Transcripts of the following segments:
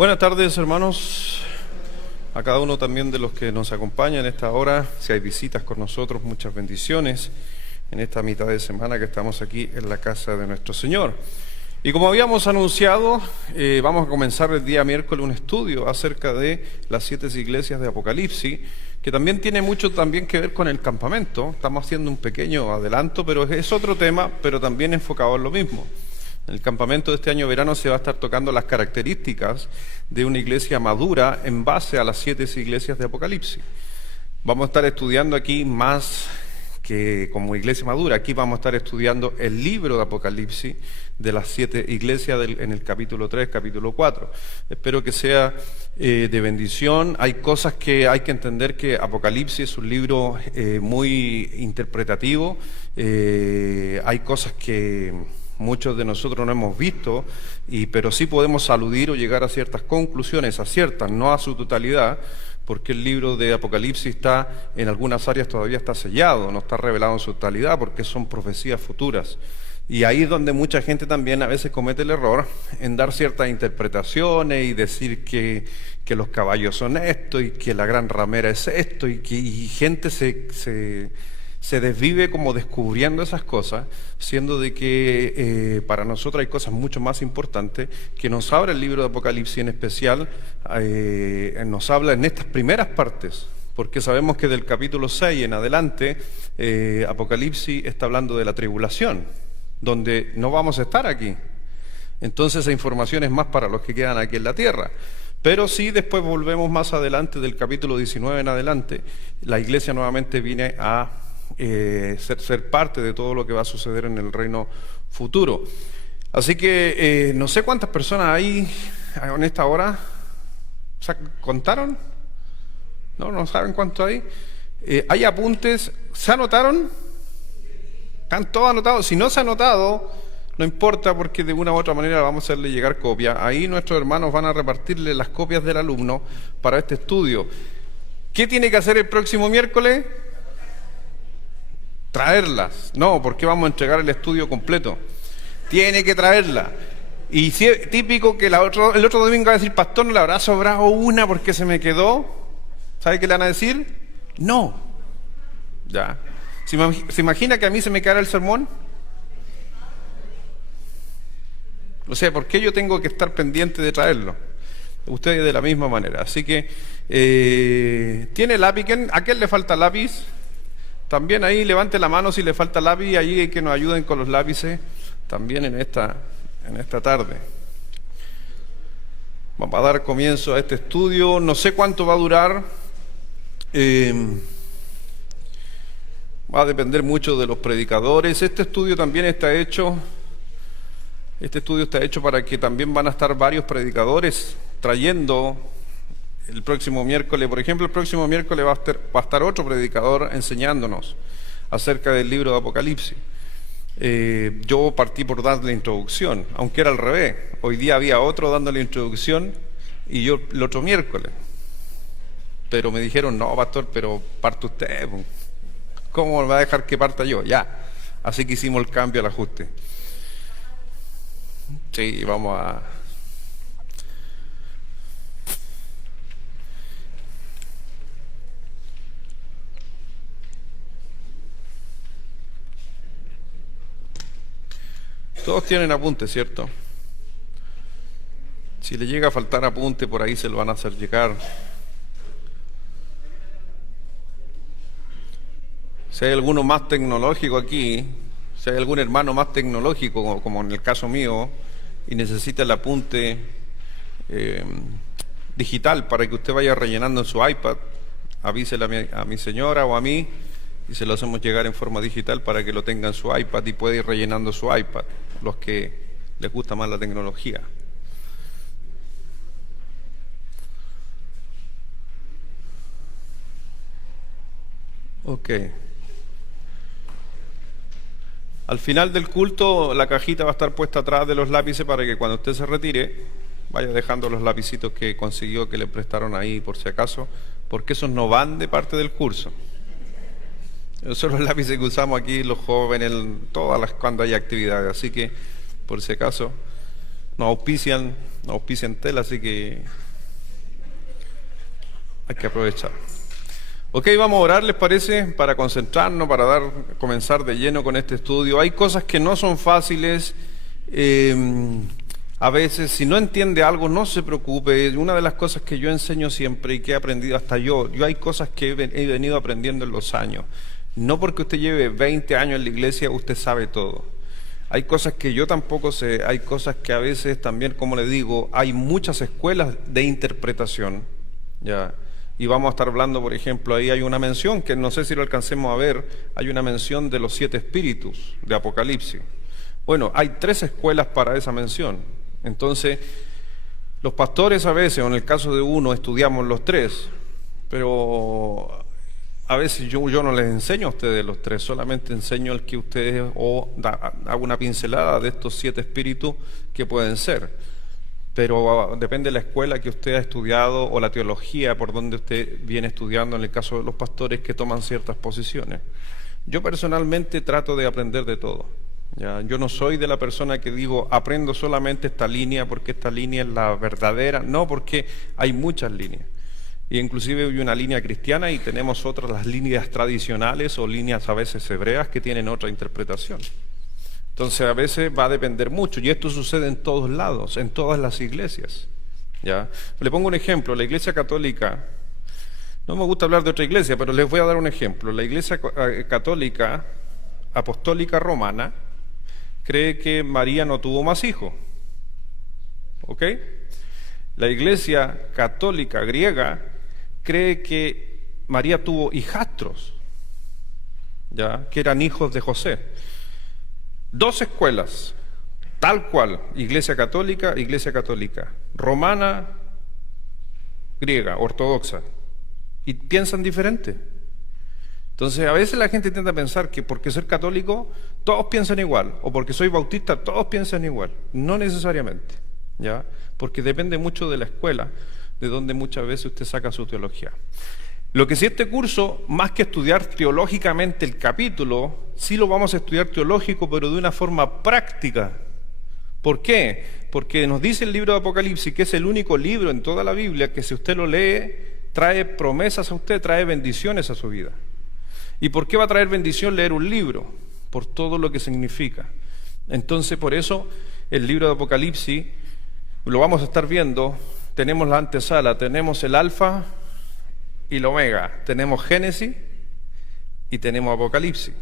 Buenas tardes, hermanos, a cada uno también de los que nos acompañan en esta hora. Si hay visitas con nosotros, muchas bendiciones en esta mitad de semana que estamos aquí en la casa de nuestro Señor. Y como habíamos anunciado, vamos a comenzar el día miércoles un estudio acerca de las 7 iglesias de Apocalipsis, que también tiene mucho que ver con el campamento. Estamos haciendo un pequeño adelanto, pero es otro tema, pero también enfocado en lo mismo. En el campamento de este año verano se va a estar tocando las características de una iglesia madura en base a las 7 iglesias de Apocalipsis. Vamos a estar estudiando aquí más que como iglesia madura. Aquí vamos a estar estudiando el libro de Apocalipsis de las 7 iglesias en el capítulo 3, capítulo 4. Espero que sea de bendición. Hay cosas que hay que entender, que Apocalipsis es un libro muy interpretativo. Hay cosas que muchos de nosotros no hemos visto, pero sí podemos aludir o llegar a ciertas conclusiones, a ciertas, no a su totalidad, porque el libro de Apocalipsis está, en algunas áreas todavía está sellado, no está revelado en su totalidad, porque son profecías futuras. Y ahí es donde mucha gente también a veces comete el error en dar ciertas interpretaciones y decir que los caballos son esto y que la gran ramera es esto, y gente se desvive como descubriendo esas cosas, siendo de que para nosotros hay cosas mucho más importantes que nos habla el libro de Apocalipsis, en especial nos habla en estas primeras partes, porque sabemos que del capítulo 6 en adelante Apocalipsis está hablando de la tribulación, donde no vamos a estar aquí. Entonces esa información es más para los que quedan aquí en la tierra. Pero sí, después volvemos más adelante, del capítulo 19 en adelante, la iglesia nuevamente viene a ser parte de todo lo que va a suceder en el reino futuro. Así que no sé cuántas personas hay en esta hora. ¿Contaron? ¿No saben cuánto hay? ¿Hay apuntes? ¿Se anotaron? ¿Están todos anotados? Si no se ha anotado, no importa, porque de una u otra manera vamos a hacerle llegar copias. Ahí nuestros hermanos van a repartirle las copias del alumno para este estudio. ¿Qué tiene que hacer el próximo miércoles? Traerlas. No, porque vamos a entregar el estudio completo. Tiene que traerla. Y si es típico que el otro domingo va a decir: pastor, ¿no le habrá sobrado una porque se me quedó? ¿Sabe qué le van a decir? No. Ya. ¿Se imagina que a mí se me caerá el sermón? O sea, ¿por qué yo tengo que estar pendiente de traerlo? Ustedes de la misma manera. Así que, ¿tiene lápiz? ¿A quién le falta lápiz? También ahí levante la mano si le falta lápiz, allí hay que nos ayuden con los lápices también en esta tarde. Vamos a dar comienzo a este estudio. No sé cuánto va a durar. Va a depender mucho de los predicadores. Este estudio está hecho para que también van a estar varios predicadores trayendo. El próximo miércoles, por ejemplo, el próximo miércoles va a estar otro predicador enseñándonos acerca del libro de Apocalipsis. Yo partí por dar la introducción, aunque era al revés. Hoy día había otro dando la introducción y yo el otro miércoles. Pero me dijeron: no, pastor, pero parte usted. ¿Cómo me va a dejar que parta yo? Ya. Así que hicimos el cambio, el ajuste. Sí, vamos a... Todos tienen apunte, ¿cierto? Si le llega a faltar apunte, por ahí se lo van a hacer llegar. Si hay alguno más tecnológico aquí, si hay algún hermano más tecnológico, como en el caso mío, y necesita el apunte digital para que usted vaya rellenando en su iPad, avísele a mi señora o a mí, y se lo hacemos llegar en forma digital para que lo tenga en su iPad y pueda ir rellenando su iPad, los que les gusta más la tecnología. Ok. Al final del culto, la cajita va a estar puesta atrás de los lápices para que cuando usted se retire, vaya dejando los lapicitos que consiguió, que le prestaron ahí por si acaso, porque esos no van de parte del curso. Esos son los lápices que usamos aquí los jóvenes, cuando hay actividades, así que por si acaso nos auspician tela, así que hay que aprovechar. Ok, vamos a orar, ¿les parece? Para concentrarnos, para comenzar de lleno con este estudio. Hay cosas que no son fáciles. A veces, si no entiende algo, no se preocupe. Una de las cosas que yo enseño siempre y que he aprendido hasta yo hay cosas que he venido aprendiendo en los años. No porque usted lleve 20 años en la iglesia, usted sabe todo. Hay cosas que yo tampoco sé, hay cosas que a veces también, como le digo, hay muchas escuelas de interpretación, ¿ya? Y vamos a estar hablando, por ejemplo, ahí hay una mención, que no sé si lo alcancemos a ver, hay una mención de los 7 espíritus de Apocalipsis. Bueno, hay 3 escuelas para esa mención. Entonces, los pastores a veces, o en el caso de uno, estudiamos los 3, pero a veces yo no les enseño a ustedes los 3, solamente enseño el que ustedes, hago una pincelada de estos 7 espíritus que pueden ser. Pero depende de la escuela que usted ha estudiado o la teología por donde usted viene estudiando, en el caso de los pastores que toman ciertas posiciones. Yo personalmente trato de aprender de todo. ¿Ya? Yo no soy de la persona que digo, aprendo solamente esta línea porque esta línea es la verdadera. No, porque hay muchas líneas. Y inclusive hay una línea cristiana y tenemos otras, las líneas tradicionales o líneas a veces hebreas que tienen otra interpretación. Entonces a veces va a depender mucho, y esto sucede en todos lados, en todas las iglesias. ¿Ya? Le pongo un ejemplo, la iglesia católica, no me gusta hablar de otra iglesia, pero les voy a dar un ejemplo. La iglesia católica apostólica romana cree que María no tuvo más hijos. ¿Ok? La iglesia católica griega cree que María tuvo hijastros, ¿ya? Que eran hijos de José. 2 escuelas, tal cual, iglesia católica, romana, griega, ortodoxa, y piensan diferente. Entonces a veces la gente tiende a pensar que porque ser católico todos piensan igual, o porque soy bautista todos piensan igual. No necesariamente, ¿ya? Porque depende mucho de la escuela, de donde muchas veces usted saca su teología. Lo que sí, este curso, más que estudiar teológicamente el capítulo, sí lo vamos a estudiar teológico, pero de una forma práctica. ¿Por qué? Porque nos dice el libro de Apocalipsis que es el único libro en toda la Biblia que si usted lo lee, trae promesas a usted, trae bendiciones a su vida. ¿Y por qué va a traer bendición leer un libro? Por todo lo que significa. Entonces, por eso, el libro de Apocalipsis, lo vamos a estar viendo, tenemos la antesala, tenemos el alfa y la omega, tenemos Génesis y tenemos Apocalipsis,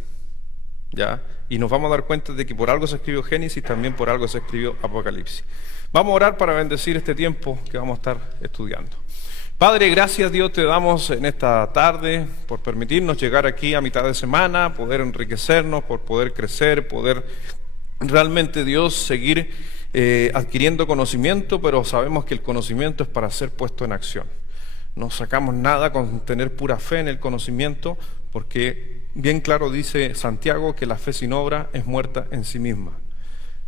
¿ya? Y nos vamos a dar cuenta de que por algo se escribió Génesis, también por algo se escribió Apocalipsis. Vamos a orar para bendecir este tiempo que vamos a estar estudiando. Padre, gracias Dios te damos en esta tarde por permitirnos llegar aquí a mitad de semana, poder enriquecernos, por poder crecer, poder realmente Dios seguir adquiriendo conocimiento, pero sabemos que el conocimiento es para ser puesto en acción. No sacamos nada con tener pura fe en el conocimiento, porque bien claro dice Santiago que la fe sin obra es muerta en sí misma.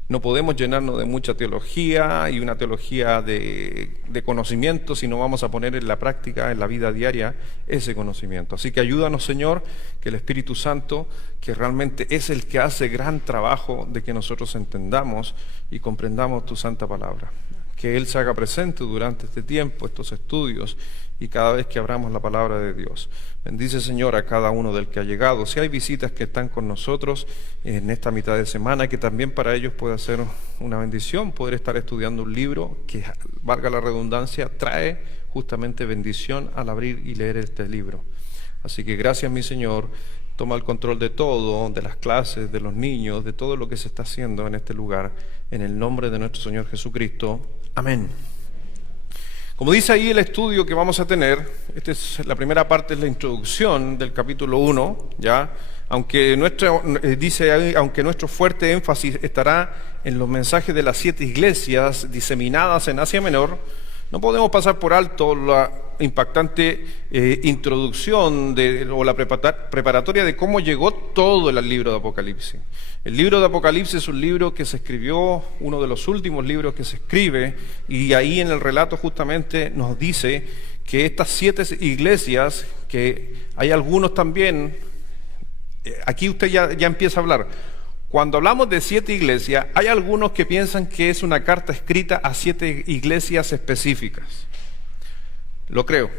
No podemos llenarnos de mucha teología y una teología de conocimiento si no vamos a poner en la práctica, en la vida diaria, ese conocimiento. Así que ayúdanos, Señor, que el Espíritu Santo, que realmente es el que hace gran trabajo de que nosotros entendamos y comprendamos tu santa palabra. Que Él se haga presente durante este tiempo, estos estudios, y cada vez que abramos la palabra de Dios. Bendice, Señor, a cada uno del que ha llegado. Si hay visitas que están con nosotros en esta mitad de semana, que también para ellos pueda ser una bendición poder estar estudiando un libro que, valga la redundancia, trae justamente bendición al abrir y leer este libro. Así que gracias, mi Señor. Toma el control de todo, de las clases, de los niños, de todo lo que se está haciendo en este lugar. En el nombre de nuestro Señor Jesucristo. Amén. Como dice ahí el estudio que vamos a tener, la primera parte es la introducción del capítulo 1, ¿ya? Aunque nuestro fuerte énfasis estará en los mensajes de las 7 iglesias diseminadas en Asia Menor, no podemos pasar por alto la impactante introducción o la preparatoria de cómo llegó todo el libro de Apocalipsis. El libro de Apocalipsis es un libro que se escribió, uno de los últimos libros que se escribe, y ahí en el relato justamente nos dice que estas 7 iglesias, que hay algunos también, aquí usted ya empieza a hablar, cuando hablamos de 7 iglesias, hay algunos que piensan que es una carta escrita a 7 iglesias específicas. Lo creo.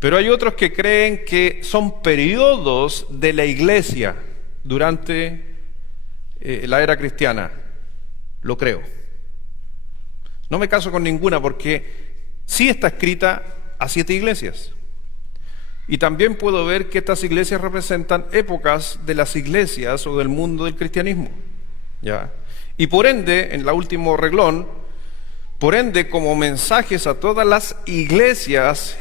Pero hay otros que creen que son periodos de la iglesia durante la era cristiana. Lo creo. No me caso con ninguna porque sí está escrita a 7 iglesias. Y también puedo ver que estas iglesias representan épocas de las iglesias o del mundo del cristianismo. ¿Ya? Y por ende, en el último reglón, por ende, como mensajes a todas las iglesias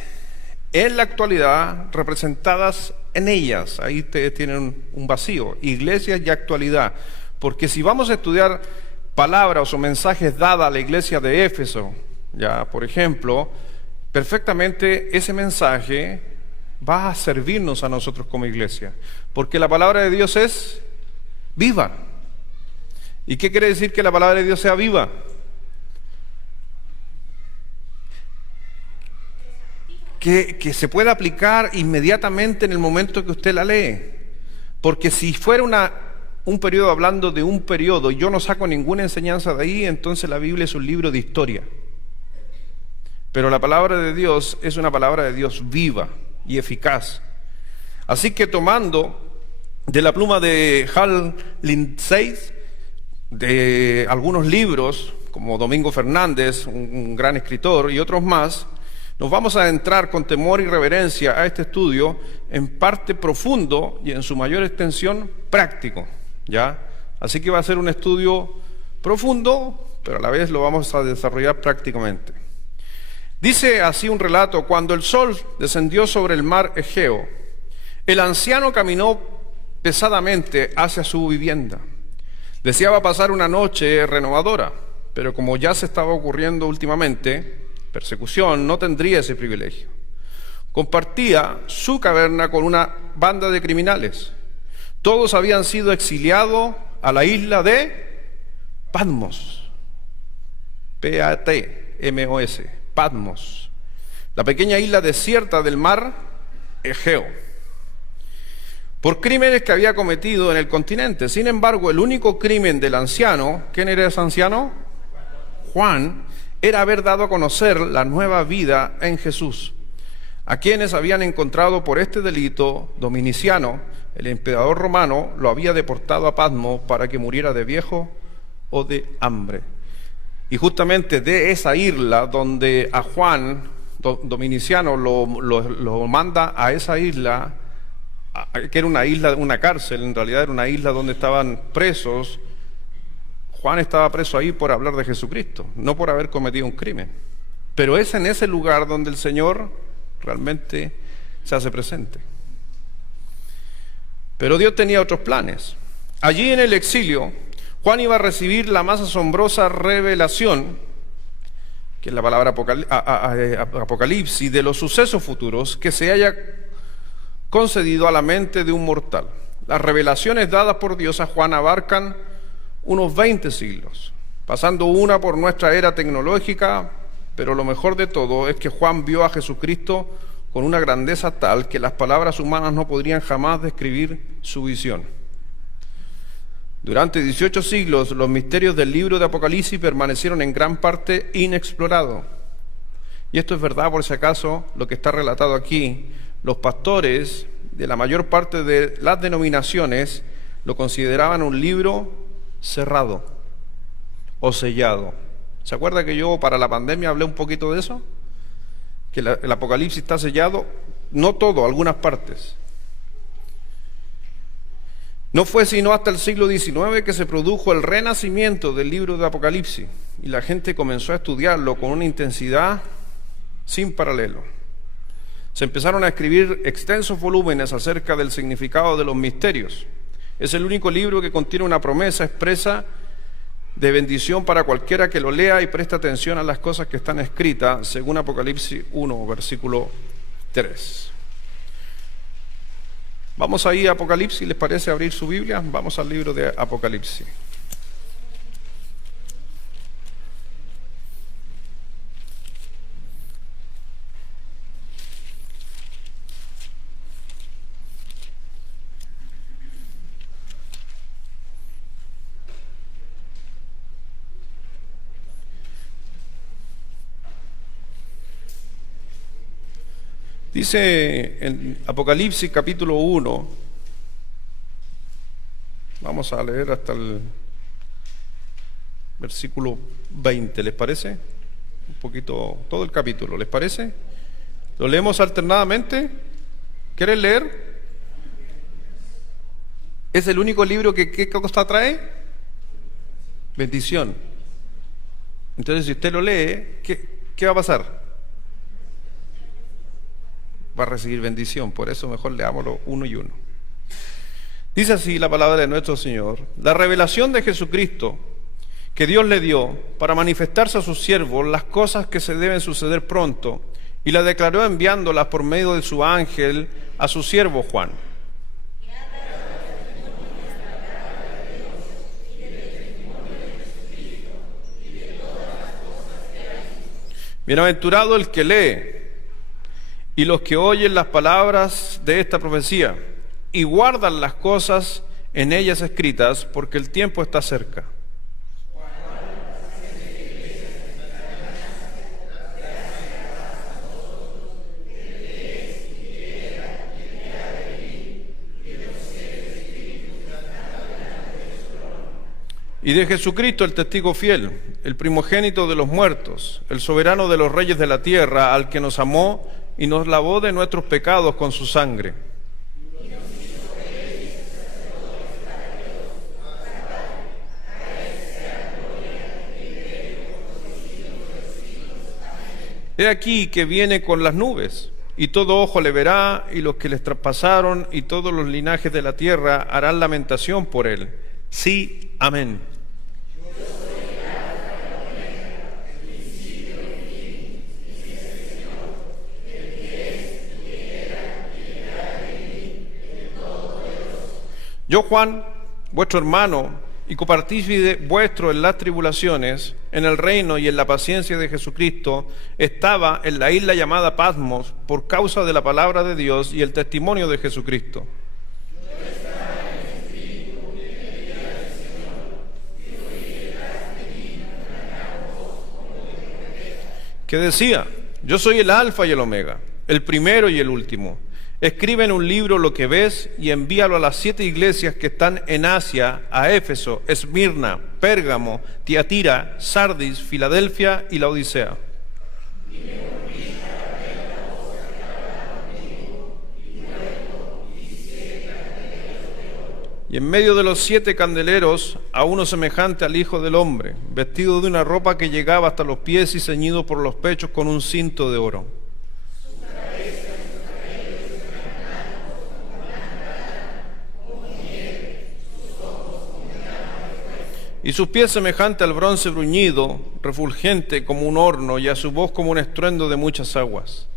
en la actualidad representadas en ellas. Ahí ustedes tienen un vacío, iglesias y actualidad. Porque si vamos a estudiar palabras o mensajes dadas a la iglesia de Éfeso, ya, por ejemplo, perfectamente ese mensaje va a servirnos a nosotros como iglesia, porque la palabra de Dios es viva. ¿Y qué quiere decir que la palabra de Dios sea viva? Que se pueda aplicar inmediatamente en el momento que usted la lee. Porque si fuera un periodo hablando de un periodo y yo no saco ninguna enseñanza de ahí, entonces la Biblia es un libro de historia. Pero la palabra de Dios es una palabra de Dios viva y eficaz. Así que tomando de la pluma de Hal Lindsey, de algunos libros, como Domingo Fernández, un gran escritor, y otros más, nos vamos a adentrar con temor y reverencia a este estudio, en parte profundo y en su mayor extensión práctico, ¿ya? Así que va a ser un estudio profundo, pero a la vez lo vamos a desarrollar prácticamente. Dice así un relato: cuando el sol descendió sobre el mar Egeo, el anciano caminó pesadamente hacia su vivienda. Deseaba pasar una noche renovadora, pero como ya se estaba ocurriendo últimamente persecución, no tendría ese privilegio. Compartía su caverna con una banda de criminales. Todos habían sido exiliados a la isla de Patmos. P-A-T-M-O-S. Patmos. La pequeña isla desierta del mar Egeo, por crímenes que había cometido en el continente. Sin embargo, el único crimen del anciano, ¿quién era ese anciano? Juan, era haber dado a conocer la nueva vida en Jesús. A quienes habían encontrado por este delito, Dominiciano, el emperador romano, lo había deportado a Patmos para que muriera de viejo o de hambre. Y justamente de esa isla donde a Juan, Dominiciano, lo manda a esa isla, que era una isla, una cárcel, en realidad era una isla donde estaban presos. Juan estaba preso ahí por hablar de Jesucristo, no por haber cometido un crimen. Pero es en ese lugar donde el Señor realmente se hace presente. Pero Dios tenía otros planes. Allí en el exilio, Juan iba a recibir la más asombrosa revelación, que es la palabra apocalipsis, de los sucesos futuros que se haya concedido a la mente de un mortal. Las revelaciones dadas por Dios a Juan abarcan unos 20 siglos, pasando una por nuestra era tecnológica, pero lo mejor de todo es que Juan vio a Jesucristo con una grandeza tal que las palabras humanas no podrían jamás describir su visión. Durante 18 siglos, los misterios del libro de Apocalipsis permanecieron en gran parte inexplorados. Y esto es verdad, por si acaso, lo que está relatado aquí. Los pastores de la mayor parte de las denominaciones lo consideraban un libro cerrado o sellado. ¿Se acuerda que yo para la pandemia hablé un poquito de eso? Que el Apocalipsis está sellado, no todo, algunas partes. No fue sino hasta el siglo XIX que se produjo el renacimiento del libro de Apocalipsis y la gente comenzó a estudiarlo con una intensidad sin paralelo. Se empezaron a escribir extensos volúmenes acerca del significado de los misterios. Es el único libro que contiene una promesa expresa de bendición para cualquiera que lo lea y preste atención a las cosas que están escritas, según Apocalipsis 1, versículo 3. Vamos ahí a Apocalipsis, ¿les parece abrir su Biblia? Vamos al libro de Apocalipsis. Dice en Apocalipsis capítulo 1, vamos a leer hasta el versículo 20, ¿les parece? Un poquito, todo el capítulo, ¿les parece? ¿Lo leemos alternadamente? ¿Quieren leer? ¿Es el único libro que qué cosa trae? Bendición. Entonces, si usted lo lee, ¿qué va a pasar? Va a recibir bendición. Por eso mejor leámoslo uno y uno. Dice así la palabra de nuestro Señor: la revelación de Jesucristo que Dios le dio para manifestarse a sus siervos las cosas que se deben suceder pronto, y la declaró enviándolas por medio de su ángel a su siervo Juan. Bienaventurado el que lee y los que oyen las palabras de esta profecía y guardan las cosas en ellas escritas, porque el tiempo está cerca. Y de Jesucristo, el testigo fiel, el primogénito de los muertos, el soberano de los reyes de la tierra, al que nos amó y nos lavó de nuestros pecados con su sangre. He aquí que viene con las nubes, y todo ojo le verá, y los que les traspasaron, y todos los linajes de la tierra harán lamentación por él. Sí, amén. Yo, Juan, vuestro hermano, y copartícipe vuestro en las tribulaciones, en el reino y en la paciencia de Jesucristo, estaba en la isla llamada Patmos por causa de la palabra de Dios y el testimonio de Jesucristo. Que decía: yo soy el Alfa y el Omega, el primero y el último. Escribe en un libro lo que ves y envíalo a las 7 iglesias que están en Asia, a Éfeso, Esmirna, Pérgamo, Tiatira, Sardis, Filadelfia y Laodicea. Y en medio de los 7 candeleros, a uno semejante al Hijo del Hombre, vestido de una ropa que llegaba hasta los pies y ceñido por los pechos con un cinto de oro. Y sus pies semejante al bronce bruñido, refulgente como un horno, y a su voz como un estruendo de muchas aguas.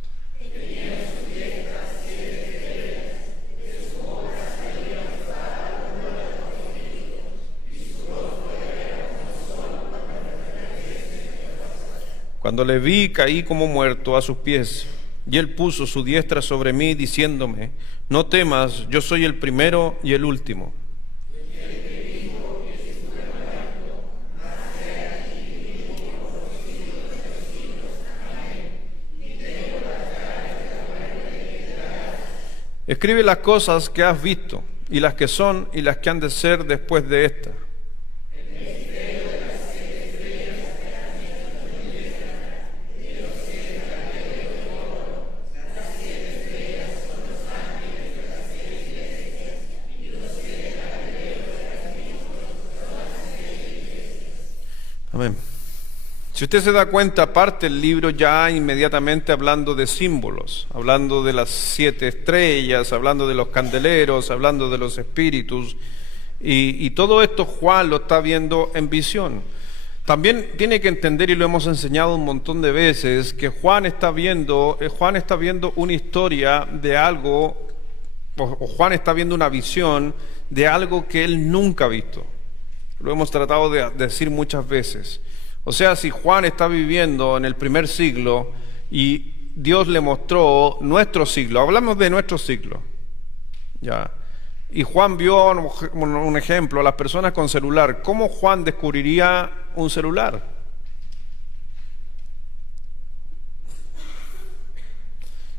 Cuando le vi, caí como muerto a sus pies, y él puso su diestra sobre mí, diciéndome: no temas, yo soy el primero y el último. Escribe las cosas que has visto, y las que son, y las que han de ser después de esta. Amén. Si usted se da cuenta, parte el libro ya inmediatamente hablando de símbolos, hablando de las 7 estrellas, hablando de los candeleros, hablando de los espíritus, y todo esto Juan lo está viendo en visión. También tiene que entender, y lo hemos enseñado un montón de veces, que Juan está viendo una historia de algo, o Juan está viendo una visión de algo que él nunca ha visto. Lo hemos tratado de decir muchas veces. O sea, si Juan está viviendo en el primer siglo y Dios le mostró nuestro siglo, hablamos de nuestro siglo, ¿ya? Y Juan vio un ejemplo, a las personas con celular. ¿Cómo Juan descubriría un celular?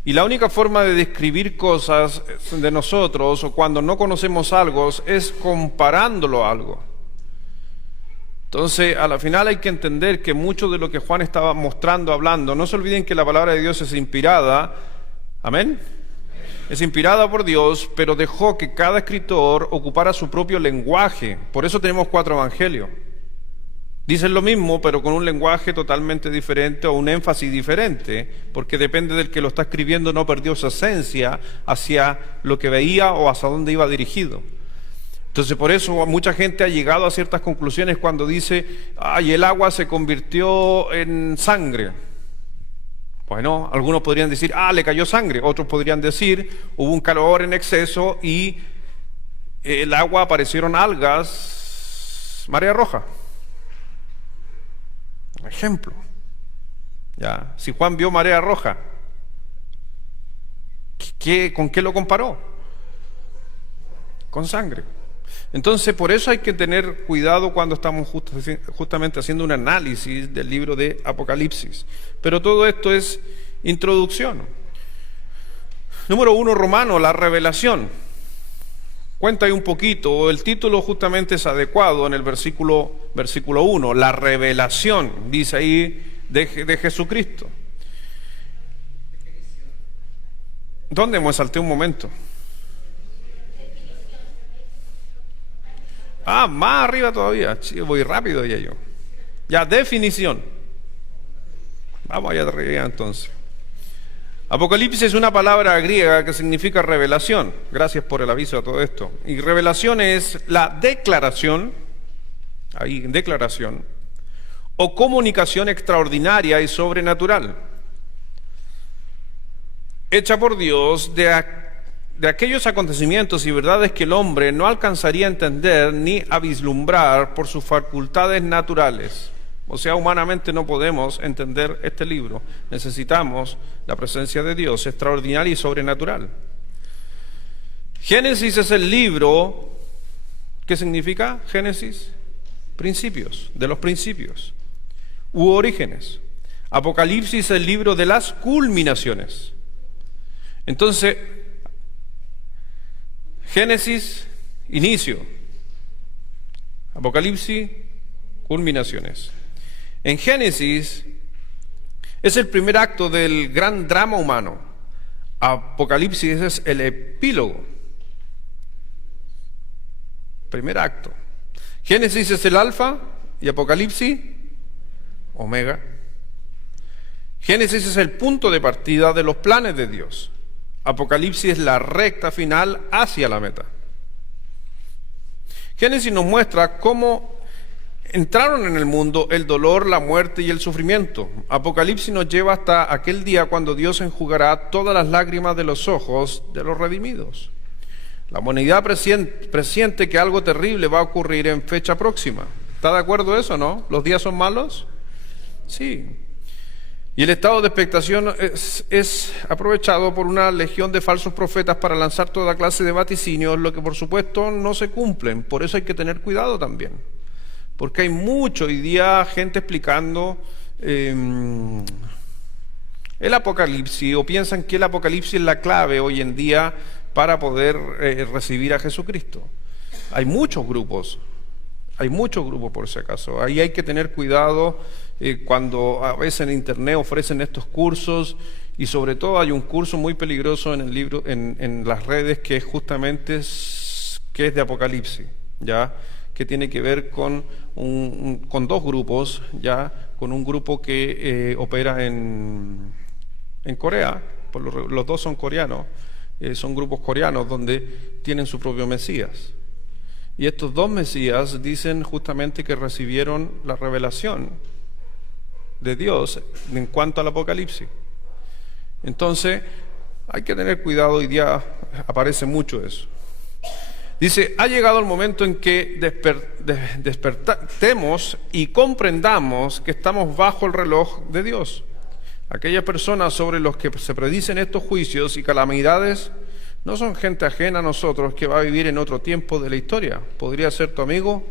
Y la única forma de describir cosas de nosotros o cuando no conocemos algo es comparándolo a algo. Entonces, a la final hay que entender que mucho de lo que Juan estaba mostrando, hablando, no se olviden que la palabra de Dios es inspirada, ¿amén? Es inspirada por Dios, pero dejó que cada escritor ocupara su propio lenguaje. Por eso tenemos 4 evangelios. Dicen lo mismo, pero con un lenguaje totalmente diferente o un énfasis diferente, porque depende del que lo está escribiendo, no perdió su esencia hacia lo que veía o hacia dónde iba dirigido. Entonces, por eso mucha gente ha llegado a ciertas conclusiones cuando dice, ay, el agua se convirtió en sangre. Bueno, algunos podrían decir, le cayó sangre. Otros podrían decir, hubo un calor en exceso y el agua aparecieron algas, marea roja. Ejemplo. Ya, si Juan vio marea roja, ¿con qué lo comparó? Con sangre. Entonces, por eso hay que tener cuidado cuando estamos justamente haciendo un análisis del libro de Apocalipsis. Pero todo esto es introducción. Número 1, Romano, la revelación. Cuenta ahí un poquito, el título justamente es adecuado en el versículo 1, la revelación, dice ahí, de Jesucristo. ¿Dónde me salté un momento? Más arriba todavía. Voy rápido ya yo. Ya, definición. Vamos allá arriba entonces. Apocalipsis es una palabra griega que significa revelación. Gracias por el aviso a todo esto. Y revelación es la declaración, ahí, declaración, o comunicación extraordinaria y sobrenatural, hecha por Dios de aquellos acontecimientos y verdades que el hombre no alcanzaría a entender ni a vislumbrar por sus facultades naturales. O sea, humanamente no podemos entender este libro. Necesitamos la presencia de Dios, extraordinaria y sobrenatural. Génesis es el libro, ¿qué significa Génesis? Principios, de los principios, u orígenes. Apocalipsis es el libro de las culminaciones. Entonces, Génesis, inicio. Apocalipsis, culminaciones. En Génesis es el primer acto del gran drama humano. Apocalipsis es el epílogo. Primer acto. Génesis es el alfa y Apocalipsis, omega. Génesis es el punto de partida de los planes de Dios. Apocalipsis es la recta final hacia la meta. Génesis nos muestra cómo entraron en el mundo el dolor, la muerte y el sufrimiento. Apocalipsis nos lleva hasta aquel día cuando Dios enjugará todas las lágrimas de los ojos de los redimidos. La humanidad presiente que algo terrible va a ocurrir en fecha próxima. ¿Está de acuerdo eso, no? ¿Los días son malos? Sí. Y el estado de expectación es aprovechado por una legión de falsos profetas para lanzar toda clase de vaticinios, lo que por supuesto no se cumplen. Por eso hay que tener cuidado también. Porque hay mucho hoy día gente explicando el Apocalipsis, o piensan que el Apocalipsis es la clave hoy en día para poder recibir a Jesucristo. Hay muchos grupos por si acaso. Ahí hay que tener cuidado cuando a veces en internet ofrecen estos cursos, y sobre todo hay un curso muy peligroso en el libro, en las redes, que es justamente que es de Apocalipsis, ¿ya? Que tiene que ver con dos grupos, ya, con un grupo que opera en Corea, los dos son coreanos, son grupos coreanos donde tienen su propio Mesías. Y estos dos Mesías dicen justamente que recibieron la revelación de Dios en cuanto al Apocalipsis. Entonces, hay que tener cuidado, hoy día aparece mucho eso. Dice, ha llegado el momento en que despertemos y comprendamos que estamos bajo el reloj de Dios. Aquellas personas sobre los que se predicen estos juicios y calamidades no son gente ajena a nosotros que va a vivir en otro tiempo de la historia. Podría ser tu amigo,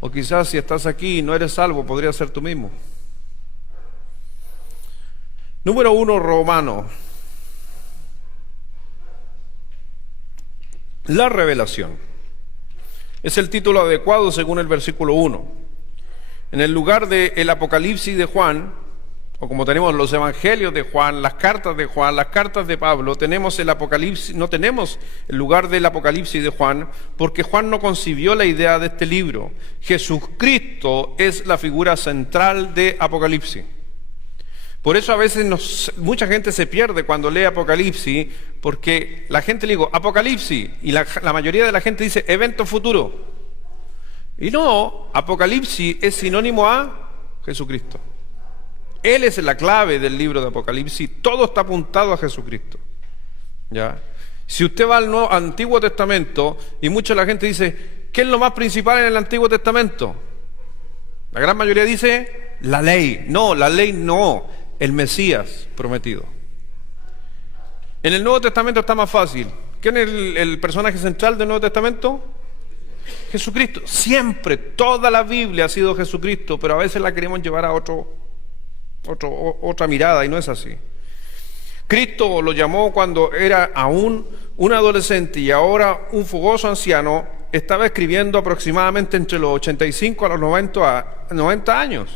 o quizás si estás aquí y no eres salvo, podría ser tú mismo. Número 1, Romano. La revelación es el título adecuado según el versículo 1. En el lugar del Apocalipsis de Juan, o como tenemos los evangelios de Juan, las cartas de Juan, las cartas de Pablo, tenemos el Apocalipsis, no tenemos el lugar del Apocalipsis de Juan, porque Juan no concibió la idea de este libro. Jesucristo es la figura central de Apocalipsis. Por eso a veces mucha gente se pierde cuando lee Apocalipsis, porque la gente le digo Apocalipsis, y la mayoría de la gente dice evento futuro. Y no, Apocalipsis es sinónimo a Jesucristo. Él es la clave del libro de Apocalipsis, todo está apuntado a Jesucristo. ¿Ya? Si usted va al Antiguo Testamento, y mucha la gente dice, ¿qué es lo más principal en el Antiguo Testamento? La gran mayoría dice, la ley. No, la ley no, el Mesías prometido. En el Nuevo Testamento está más fácil. ¿Quién es el personaje central del Nuevo Testamento? Jesucristo. Siempre, toda la Biblia ha sido Jesucristo, pero a veces la queremos llevar a otra mirada, y no es así. Cristo lo llamó cuando era aún un adolescente y ahora un fogoso anciano. Estaba escribiendo aproximadamente entre los 85 a los 90 años.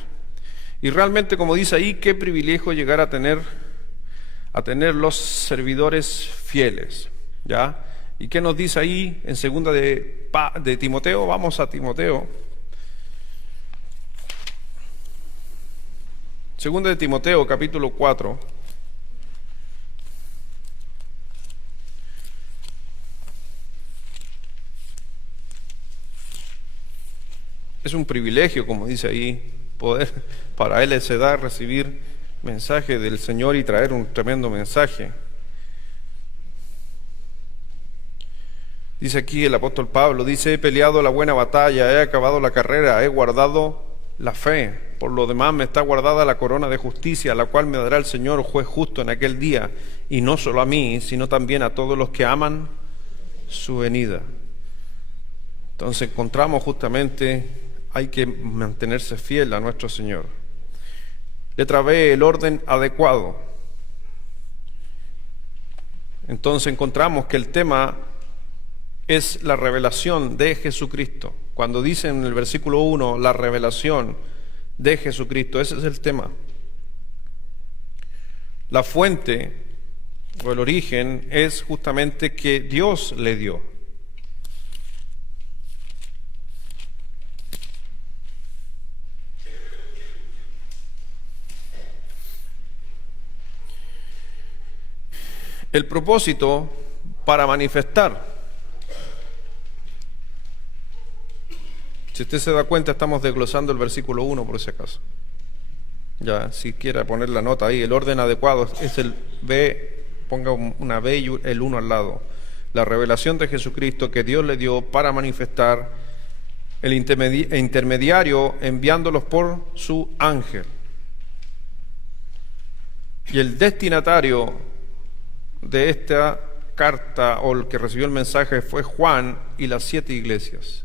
Y realmente, como dice ahí, qué privilegio llegar a tener los servidores fieles. ¿Ya? ¿Y qué nos dice ahí en segunda de Timoteo? Vamos a Timoteo. Segunda de Timoteo, capítulo 4. Es un privilegio, como dice ahí, poder para él se da recibir mensaje del Señor y traer un tremendo mensaje. Dice aquí el apóstol Pablo, dice, he peleado la buena batalla, he acabado la carrera, he guardado la fe. Por lo demás me está guardada la corona de justicia, la cual me dará el Señor, juez justo, en aquel día, y no solo a mí, sino también a todos los que aman su venida. Entonces encontramos justamente, hay que mantenerse fiel a nuestro Señor. Letra B, el orden adecuado. Entonces encontramos que el tema es la revelación de Jesucristo. Cuando dice en el versículo 1, la revelación de Jesucristo, ese es el tema. La fuente o el origen es justamente que Dios le dio. El propósito para manifestar. Si usted se da cuenta, estamos desglosando el versículo 1 por si acaso. Ya, si quiera poner la nota ahí, el orden adecuado es el B, ponga una B y el 1 al lado. La revelación de Jesucristo que Dios le dio para manifestar, el intermediario enviándolos por su ángel. Y el destinatario de esta carta, o el que recibió el mensaje, fue Juan y las 7 iglesias.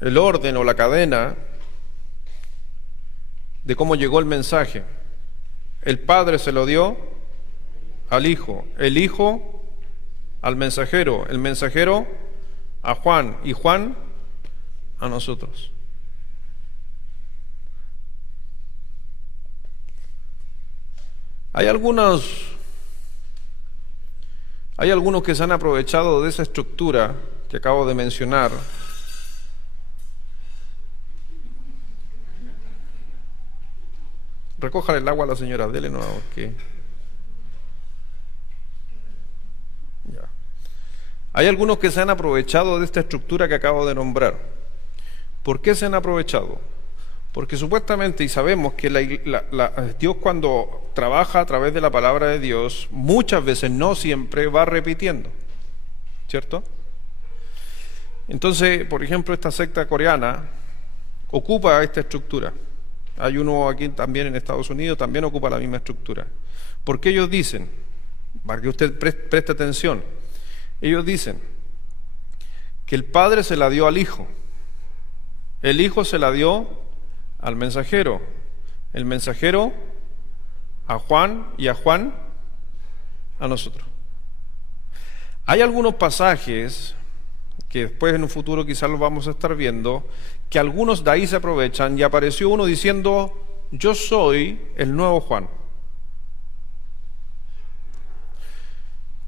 El orden o la cadena de cómo llegó el mensaje. El Padre se lo dio al Hijo, el Hijo al mensajero, el mensajero a Juan y Juan a nosotros. Hay algunos que se han aprovechado de esa estructura que acabo de mencionar. Recójale el agua a la señora, dele nuevo que ya. Hay algunos que se han aprovechado de esta estructura que acabo de nombrar. ¿Por qué se han aprovechado? Porque supuestamente, y sabemos que Dios, cuando trabaja a través de la palabra de Dios, muchas veces, no siempre, va repitiendo, ¿cierto? Entonces, por ejemplo, esta secta coreana ocupa esta estructura. Hay uno aquí también en Estados Unidos, también ocupa la misma estructura. ¿Por qué ellos dicen? Para que usted preste atención. Ellos dicen que el Padre se la dio al Hijo. El Hijo se la dio al mensajero, el mensajero a Juan y a Juan a nosotros. Hay algunos pasajes que después en un futuro quizás los vamos a estar viendo, que algunos de ahí se aprovechan y apareció uno diciendo: yo soy el nuevo Juan.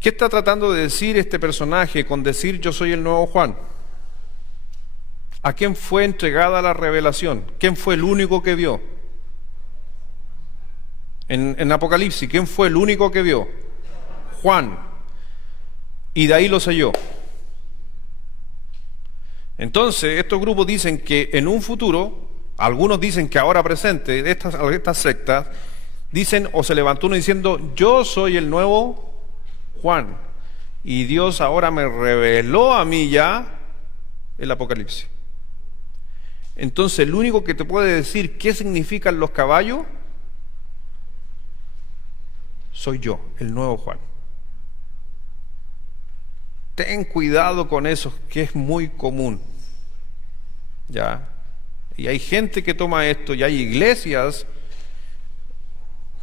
¿Qué está tratando de decir este personaje con decir yo soy el nuevo Juan? ¿A quién fue entregada la revelación? ¿Quién fue el único que vio? En Apocalipsis, ¿quién fue el único que vio? Juan. Y de ahí lo selló. Entonces, estos grupos dicen que en un futuro, algunos dicen que ahora presente, estas sectas, dicen, o se levantó uno diciendo, yo soy el nuevo Juan, y Dios ahora me reveló a mí ya el Apocalipsis. Entonces, el único que te puede decir qué significan los caballos, soy yo, el nuevo Juan. Ten cuidado con eso, que es muy común. ¿Ya? Y hay gente que toma esto, y hay iglesias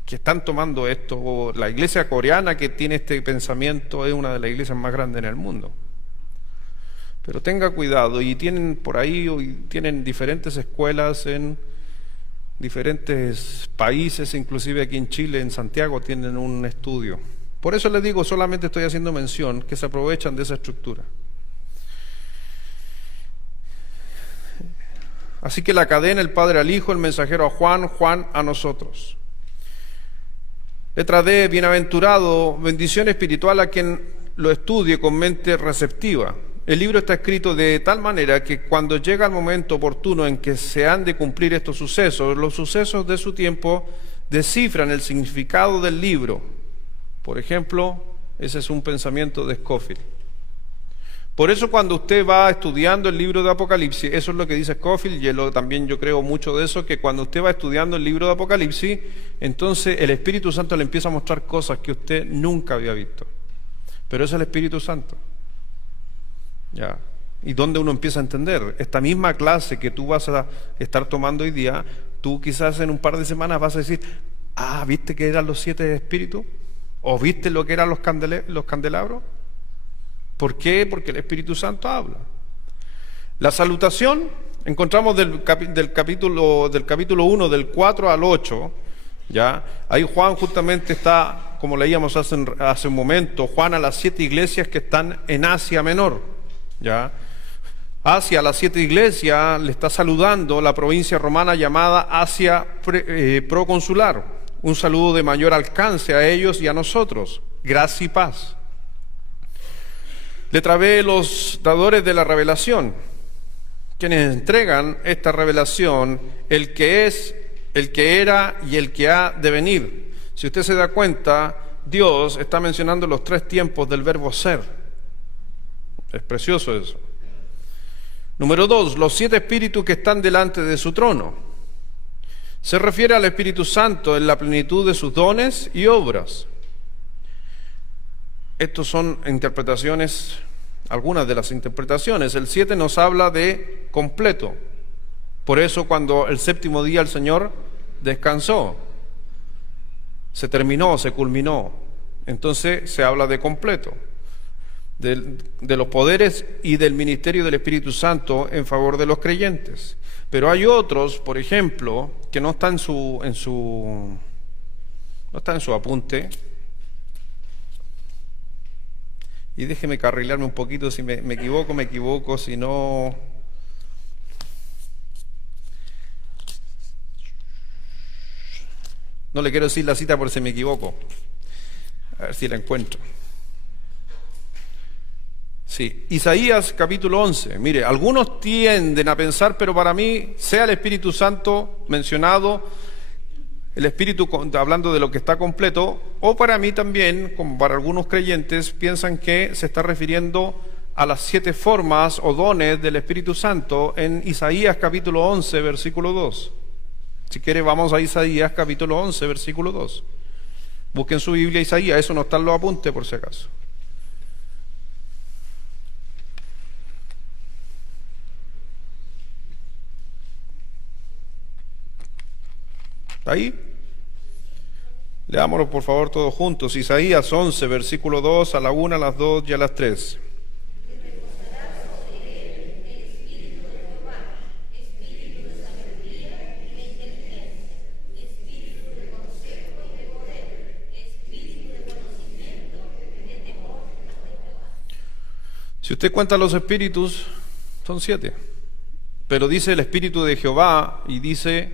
que están tomando esto. La iglesia coreana que tiene este pensamiento es una de las iglesias más grandes en el mundo. Pero tenga cuidado, y tienen por ahí, tienen diferentes escuelas en diferentes países, inclusive aquí en Chile, en Santiago, tienen un estudio. Por eso les digo, solamente estoy haciendo mención, que se aprovechan de esa estructura. Así que la cadena, el Padre al Hijo, el mensajero a Juan, Juan a nosotros. Letra D, bienaventurado, bendición espiritual a quien lo estudie con mente receptiva. El libro está escrito de tal manera que cuando llega el momento oportuno en que se han de cumplir estos sucesos, los sucesos de su tiempo descifran el significado del libro. Por ejemplo, ese es un pensamiento de Scofield. Por eso cuando usted va estudiando el libro de Apocalipsis, eso es lo que dice Scofield, y también yo creo mucho de eso, que cuando usted va estudiando el libro de Apocalipsis, entonces el Espíritu Santo le empieza a mostrar cosas que usted nunca había visto. Pero es el Espíritu Santo. ¿Ya? Y donde uno empieza a entender, esta misma clase que tú vas a estar tomando hoy día, tú quizás en un par de semanas vas a decir, ¿viste que eran los 7 espíritus? ¿O viste lo que eran los candelabros? ¿Por qué? Porque el Espíritu Santo habla. La salutación, encontramos del capítulo 1, del 4 al 8, ¿ya? Ahí Juan justamente está, como leíamos hace un momento, Juan a las 7 iglesias que están en Asia Menor, ¿ya? Asia, las 7 iglesias, le está saludando la provincia romana llamada Asia Proconsular. Un saludo de mayor alcance a ellos y a nosotros. Gracia y paz. Letra B, los dadores de la revelación, quienes entregan esta revelación, el que es, el que era y el que ha de venir. Si usted se da cuenta, Dios está mencionando los 3 tiempos del verbo ser. Es precioso eso. Número 2, los 7 espíritus que están delante de su trono. Se refiere al Espíritu Santo en la plenitud de sus dones y obras. Estos son interpretaciones, algunas de las interpretaciones. El 7 nos habla de completo. Por eso cuando el 7º día el Señor descansó, se terminó, se culminó. Entonces se habla de completo, de los poderes y del ministerio del Espíritu Santo en favor de los creyentes. Pero hay otros, por ejemplo, que no está en su apunte. Y déjeme carrilarme un poquito, si me equivoco, si no... No le quiero decir la cita por si me equivoco. A ver si la encuentro. Sí, Isaías capítulo 11. Mire, algunos tienden a pensar, pero para mí, sea el Espíritu Santo mencionado, el Espíritu hablando de lo que está completo, o para mí también, como para algunos creyentes, piensan que se está refiriendo a las 7 formas o dones del Espíritu Santo en Isaías capítulo 11, versículo 2. Si quiere, vamos a Isaías capítulo 11, versículo 2. Busquen su Biblia Isaías, eso no está en los apuntes por si acaso. ¿Está ahí? Leámoslo por favor todos juntos. Isaías 11, versículo 2, a la 1, a las 2 y a las 3. Si usted cuenta los espíritus, son 7. Pero dice el Espíritu de Jehová y dice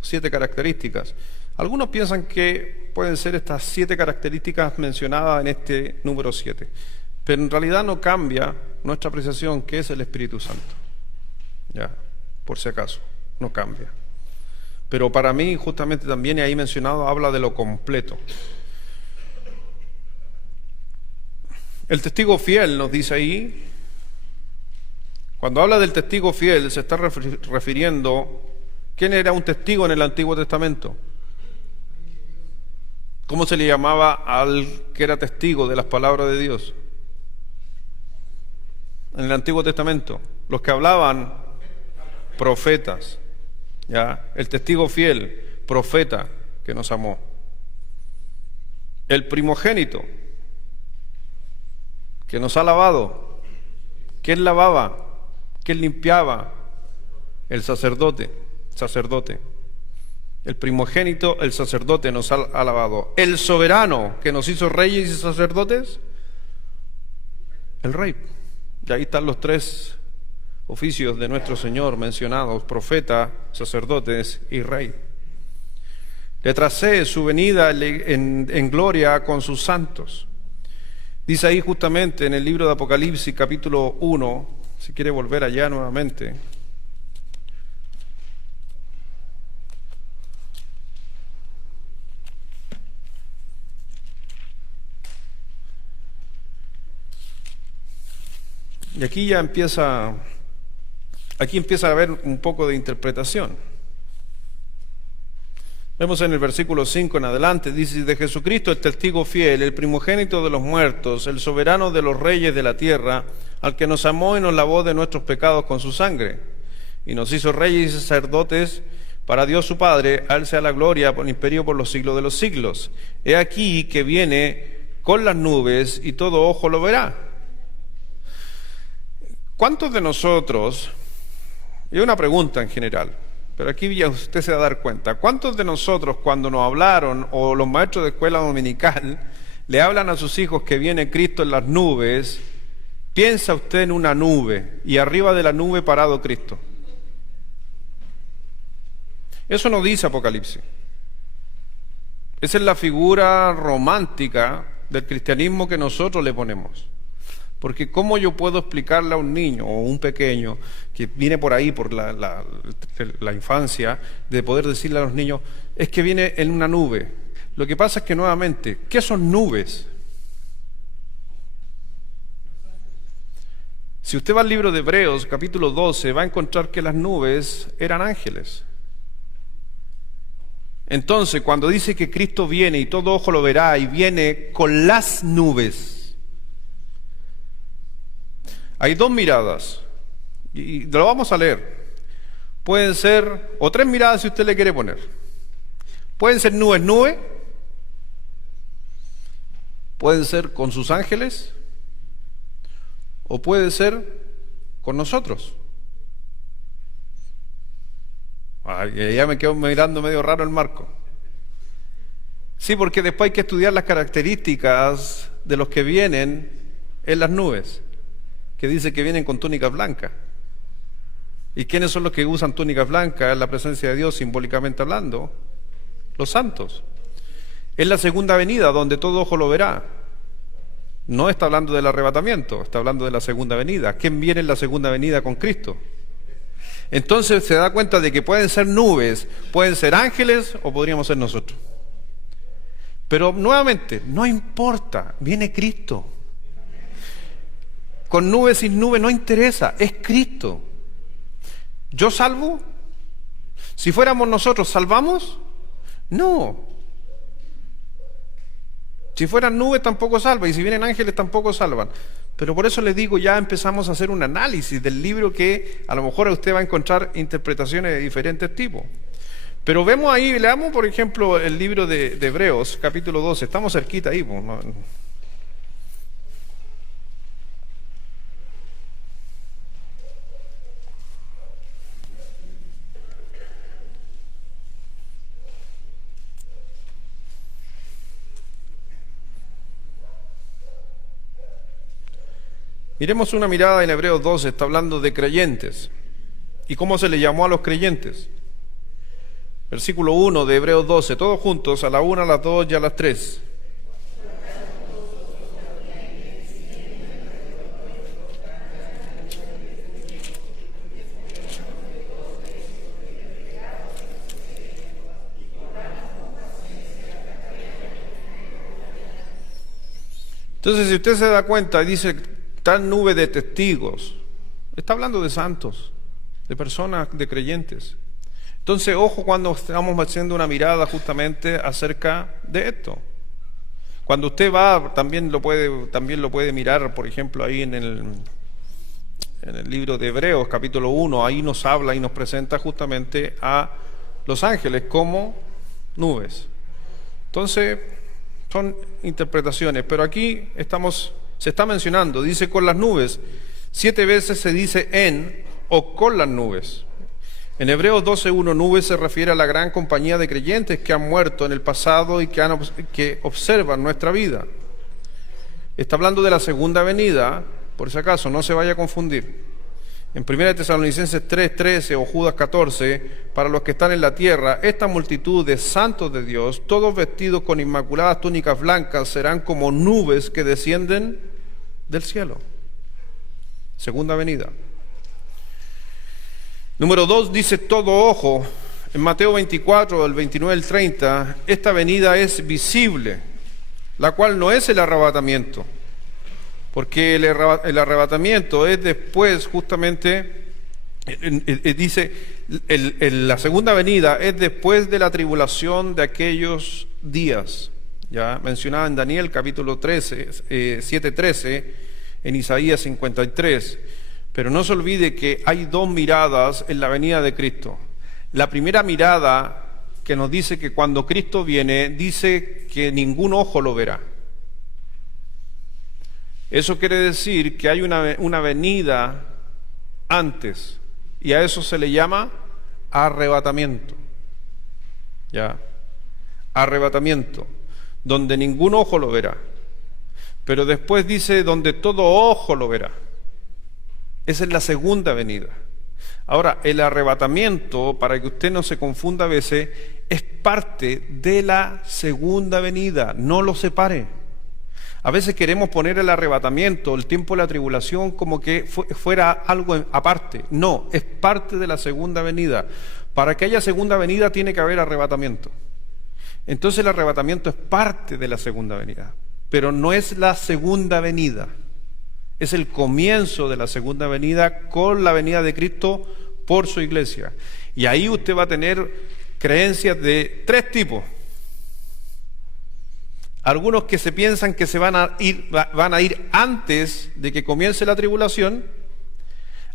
7 características. Algunos piensan que pueden ser estas 7 características mencionadas en este número 7. Pero en realidad no cambia nuestra apreciación que es el Espíritu Santo. Ya, por si acaso, no cambia. Pero para mí, justamente también ahí mencionado, habla de lo completo. El testigo fiel nos dice ahí, cuando habla del testigo fiel, se está refiriendo, ¿quién era un testigo en el Antiguo Testamento? ¿Cómo se le llamaba al que era testigo de las palabras de Dios? En el Antiguo Testamento, los que hablaban, profetas, ¿ya? El testigo fiel, profeta que nos amó. El primogénito, que nos ha lavado. ¿Quién lavaba? ¿Quién limpiaba? El sacerdote. El primogénito, el sacerdote nos ha lavado. El soberano que nos hizo reyes y sacerdotes, el rey. Y ahí están los 3 oficios de nuestro Señor mencionados: profeta, sacerdotes y rey. Letra C, su venida en gloria con sus santos. Dice ahí justamente en el libro de Apocalipsis, capítulo 1, si quiere volver allá nuevamente. Y aquí empieza a haber un poco de interpretación. Vemos en el versículo 5 en adelante, dice: de Jesucristo el testigo fiel, el primogénito de los muertos, el soberano de los reyes de la tierra, al que nos amó y nos lavó de nuestros pecados con su sangre, y nos hizo reyes y sacerdotes para Dios su Padre. A él sea la gloria por el imperio por los siglos de los siglos. He aquí que viene con las nubes y todo ojo lo verá. ¿Cuántos de nosotros, y una pregunta en general, pero aquí ya usted se va a dar cuenta, ¿cuántos de nosotros cuando nos hablaron, o los maestros de escuela dominical, le hablan a sus hijos que viene Cristo en las nubes, piensa usted en una nube y arriba de la nube parado Cristo? Eso no dice Apocalipsis. Esa es la figura romántica del cristianismo que nosotros le ponemos. Porque ¿cómo yo puedo explicarle a un niño o un pequeño que viene por ahí, por la infancia, de poder decirle a los niños, es que viene en una nube? Lo que pasa es que nuevamente, ¿qué son nubes? Si usted va al libro de Hebreos, capítulo 12, va a encontrar que las nubes eran ángeles. Entonces, cuando dice que Cristo viene y todo ojo lo verá y viene con las nubes, hay 2 miradas, y lo vamos a leer. Pueden ser, o 3 miradas si usted le quiere poner. Pueden ser nubes, pueden ser con sus ángeles, o puede ser con nosotros. Ya me quedo mirando medio raro el marco. Sí, porque después hay que estudiar las características de los que vienen en las nubes, que dice que vienen con túnicas blancas. ¿Y quiénes son los que usan túnicas blancas en la presencia de Dios, simbólicamente hablando? Los santos. Es la segunda venida donde todo ojo lo verá. No está hablando del arrebatamiento, está hablando de la segunda venida. ¿Quién viene en la segunda venida con Cristo? Entonces se da cuenta de que pueden ser nubes, pueden ser ángeles o podríamos ser nosotros. Pero nuevamente, no importa, viene Cristo. Con nubes, sin nubes, no interesa, es Cristo. ¿Yo salvo? Si fuéramos nosotros, ¿salvamos? No. Si fueran nubes tampoco salvan, y si vienen ángeles tampoco salvan. Pero por eso les digo, ya empezamos a hacer un análisis del libro que a lo mejor usted va a encontrar interpretaciones de diferentes tipos. Pero vemos ahí, leamos por ejemplo el libro de Hebreos, capítulo 12, estamos cerquita ahí, pues, ¿no? Miremos una mirada en Hebreos 12, está hablando de creyentes. ¿Y cómo se le llamó a los creyentes? Versículo 1 de Hebreos 12, todos juntos, a la 1, a las 2 y a las 3. Entonces, si usted se da cuenta, dice, tal nube de testigos. Está hablando de santos, de personas, de creyentes. Entonces, ojo cuando estamos haciendo una mirada justamente acerca de esto. Cuando usted va, también lo puede mirar, por ejemplo, ahí en el libro de Hebreos, capítulo 1, ahí nos habla y nos presenta justamente a los ángeles como nubes. Entonces, son interpretaciones, pero aquí se está mencionando, dice con las nubes, 7 veces se dice en o con las nubes. En Hebreos 12:1, nubes se refiere a la gran compañía de creyentes que han muerto en el pasado y que observan nuestra vida. Está hablando de la segunda venida, por si acaso, no se vaya a confundir. En 1 Tesalonicenses 3:13 o Judas 14, para los que están en la tierra, esta multitud de santos de Dios, todos vestidos con inmaculadas túnicas blancas, serán como nubes que descienden del cielo. Segunda venida. Número 2 dice todo ojo. En Mateo 24, del 29 al 30, esta venida es visible, la cual no es el arrebatamiento. Porque el arrebatamiento es después, justamente, dice, la segunda venida es después de la tribulación de aquellos días. Ya mencionada en Daniel capítulo 13, 7:13, en Isaías 53. Pero no se olvide que hay dos miradas en la venida de Cristo. La primera mirada que nos dice que cuando Cristo viene, dice que ningún ojo lo verá. Eso quiere decir que hay una venida antes, y a eso se le llama arrebatamiento. ¿Ya? Arrebatamiento, donde ningún ojo lo verá. Pero después dice donde todo ojo lo verá. Esa es la segunda venida. Ahora, el arrebatamiento, para que usted no se confunda a veces, es parte de la segunda venida, no lo separe. A veces queremos poner el arrebatamiento, el tiempo de la tribulación, como que fuera algo aparte. No, es parte de la segunda venida. Para que haya segunda venida tiene que haber arrebatamiento. Entonces el arrebatamiento es parte de la segunda venida, pero no es la segunda venida. Es el comienzo de la segunda venida con la venida de Cristo por su iglesia. Y ahí usted va a tener creencias de 3 tipos. Algunos que se piensan que se van a ir antes de que comience la tribulación.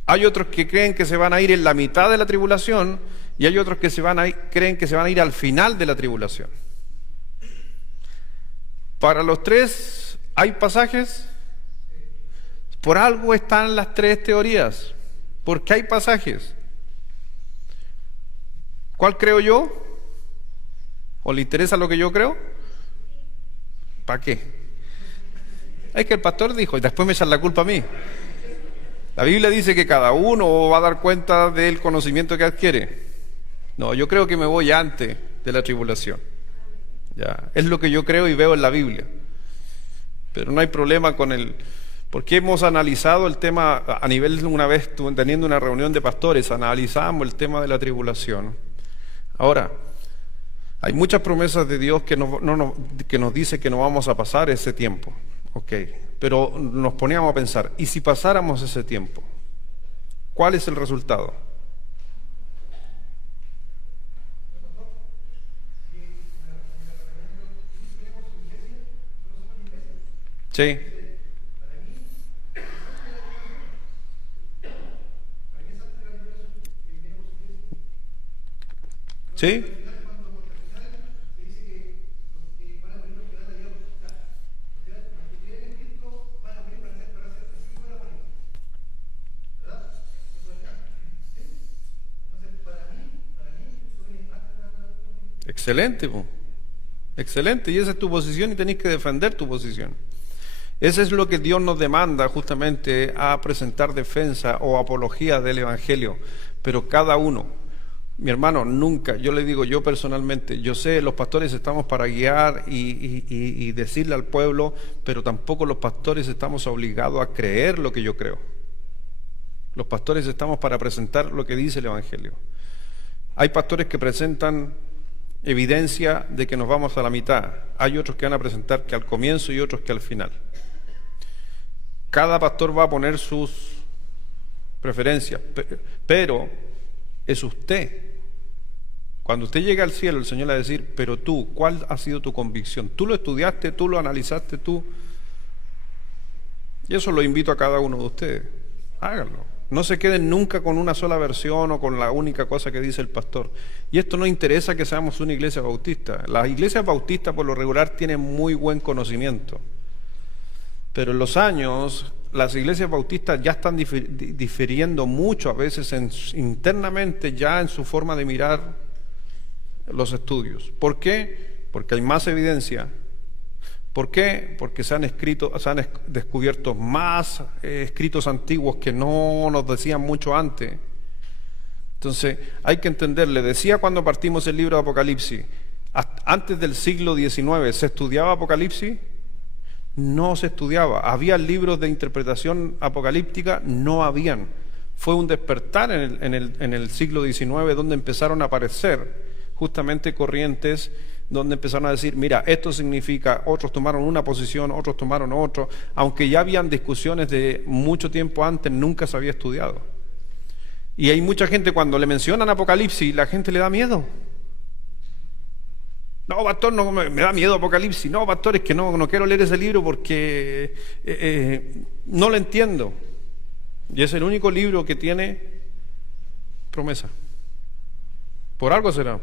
Hay otros que creen que se van a ir en la mitad de la tribulación, y hay otros que creen que se van a ir al final de la tribulación. Para los 3 hay pasajes. Por algo están las 3 teorías, porque hay pasajes. ¿Cuál creo yo? ¿O le interesa lo que yo creo? ¿Para qué? Es que el pastor dijo, y después me echan la culpa a mí. La Biblia dice que cada uno va a dar cuenta del conocimiento que adquiere. No, yo creo que me voy antes de la tribulación. Ya, es lo que yo creo y veo en la Biblia. Pero no hay problema con porque hemos analizado el tema a nivel, una vez teniendo una reunión de pastores, analizamos el tema de la tribulación. Ahora, hay muchas promesas de Dios que nos dice que no vamos a pasar ese tiempo. Ok, pero nos poníamos a pensar, ¿y si pasáramos ese tiempo? ¿Cuál es el resultado? Sí. ¿Sí? Excelente, po. Excelente, y esa es tu posición y tenés que defender tu posición. Eso es lo que Dios nos demanda justamente a presentar defensa o apología del Evangelio. Pero cada uno, mi hermano, nunca, yo le digo, yo personalmente, yo sé, los pastores estamos para guiar y decirle al pueblo, pero tampoco los pastores estamos obligados a creer lo que yo creo. Los pastores estamos para presentar lo que dice el Evangelio. Hay pastores que presentan evidencia de que nos vamos a la mitad. Hay otros que van a presentar que al comienzo y otros que al final. Cada pastor va a poner sus preferencias, pero es usted. Cuando usted llega al cielo, el Señor le va a decir, pero tú, ¿cuál ha sido tu convicción? ¿Tú lo estudiaste? ¿Tú lo analizaste? ¿Tú? Y eso lo invito a cada uno de ustedes. Háganlo. No se queden nunca con una sola versión o con la única cosa que dice el pastor. Y esto no interesa que seamos una iglesia bautista. Las iglesias bautistas por lo regular tienen muy buen conocimiento. Pero en los años, las iglesias bautistas ya están difiriendo mucho a veces internamente ya en su forma de mirar los estudios. ¿Por qué? Porque hay más evidencia. ¿Por qué? Porque se han descubierto más escritos antiguos que no nos decían mucho antes. Entonces, hay que entender, le decía cuando partimos el libro de Apocalipsis, antes del siglo XIX, ¿se estudiaba Apocalipsis? No se estudiaba. ¿Había libros de interpretación apocalíptica? No habían. Fue un despertar en el siglo XIX donde empezaron a aparecer justamente corrientes donde empezaron a decir, mira, esto significa, otros tomaron una posición, otros tomaron otro, aunque ya habían discusiones de mucho tiempo antes, nunca se había estudiado. Y hay mucha gente cuando le mencionan Apocalipsis, la gente le da miedo. No, pastor, no, me da miedo Apocalipsis. No, pastor, es que no quiero leer ese libro porque no lo entiendo. Y es el único libro que tiene promesa. Por algo será.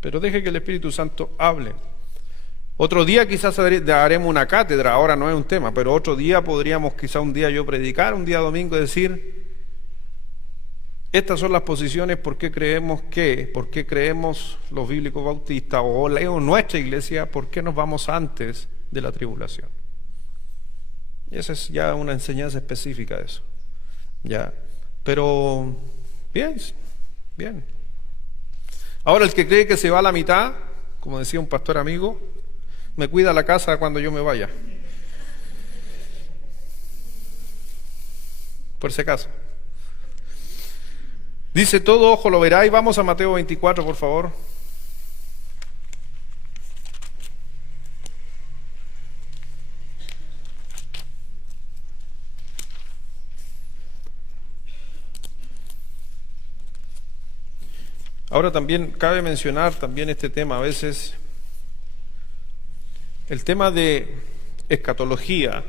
Pero deje que el Espíritu Santo hable. Otro día quizás haremos una cátedra, ahora no es un tema, pero otro día podríamos quizás un día yo predicar, un día domingo decir, estas son las posiciones, por qué creemos los bíblicos bautistas o leemos nuestra iglesia, por qué nos vamos antes de la tribulación. Y esa es ya una enseñanza específica de eso. Ya. Pero, bien. Ahora el que cree que se va a la mitad, como decía un pastor amigo, me cuida la casa cuando yo me vaya. Por si acaso. Dice, todo ojo lo verá, y vamos a Mateo 24, por favor. Ahora también cabe mencionar también este tema a veces, el tema de escatología.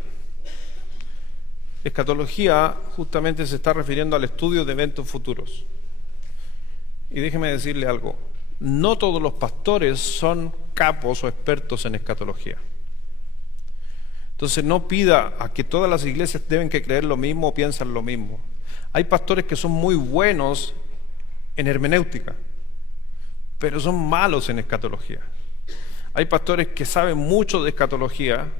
Escatología justamente se está refiriendo al estudio de eventos futuros. Y déjeme decirle algo, no todos los pastores son capos o expertos en escatología. Entonces no pida a que todas las iglesias deben que creer lo mismo o piensan lo mismo. Hay pastores que son muy buenos en hermenéutica, pero son malos en escatología. Hay pastores que saben mucho de escatología,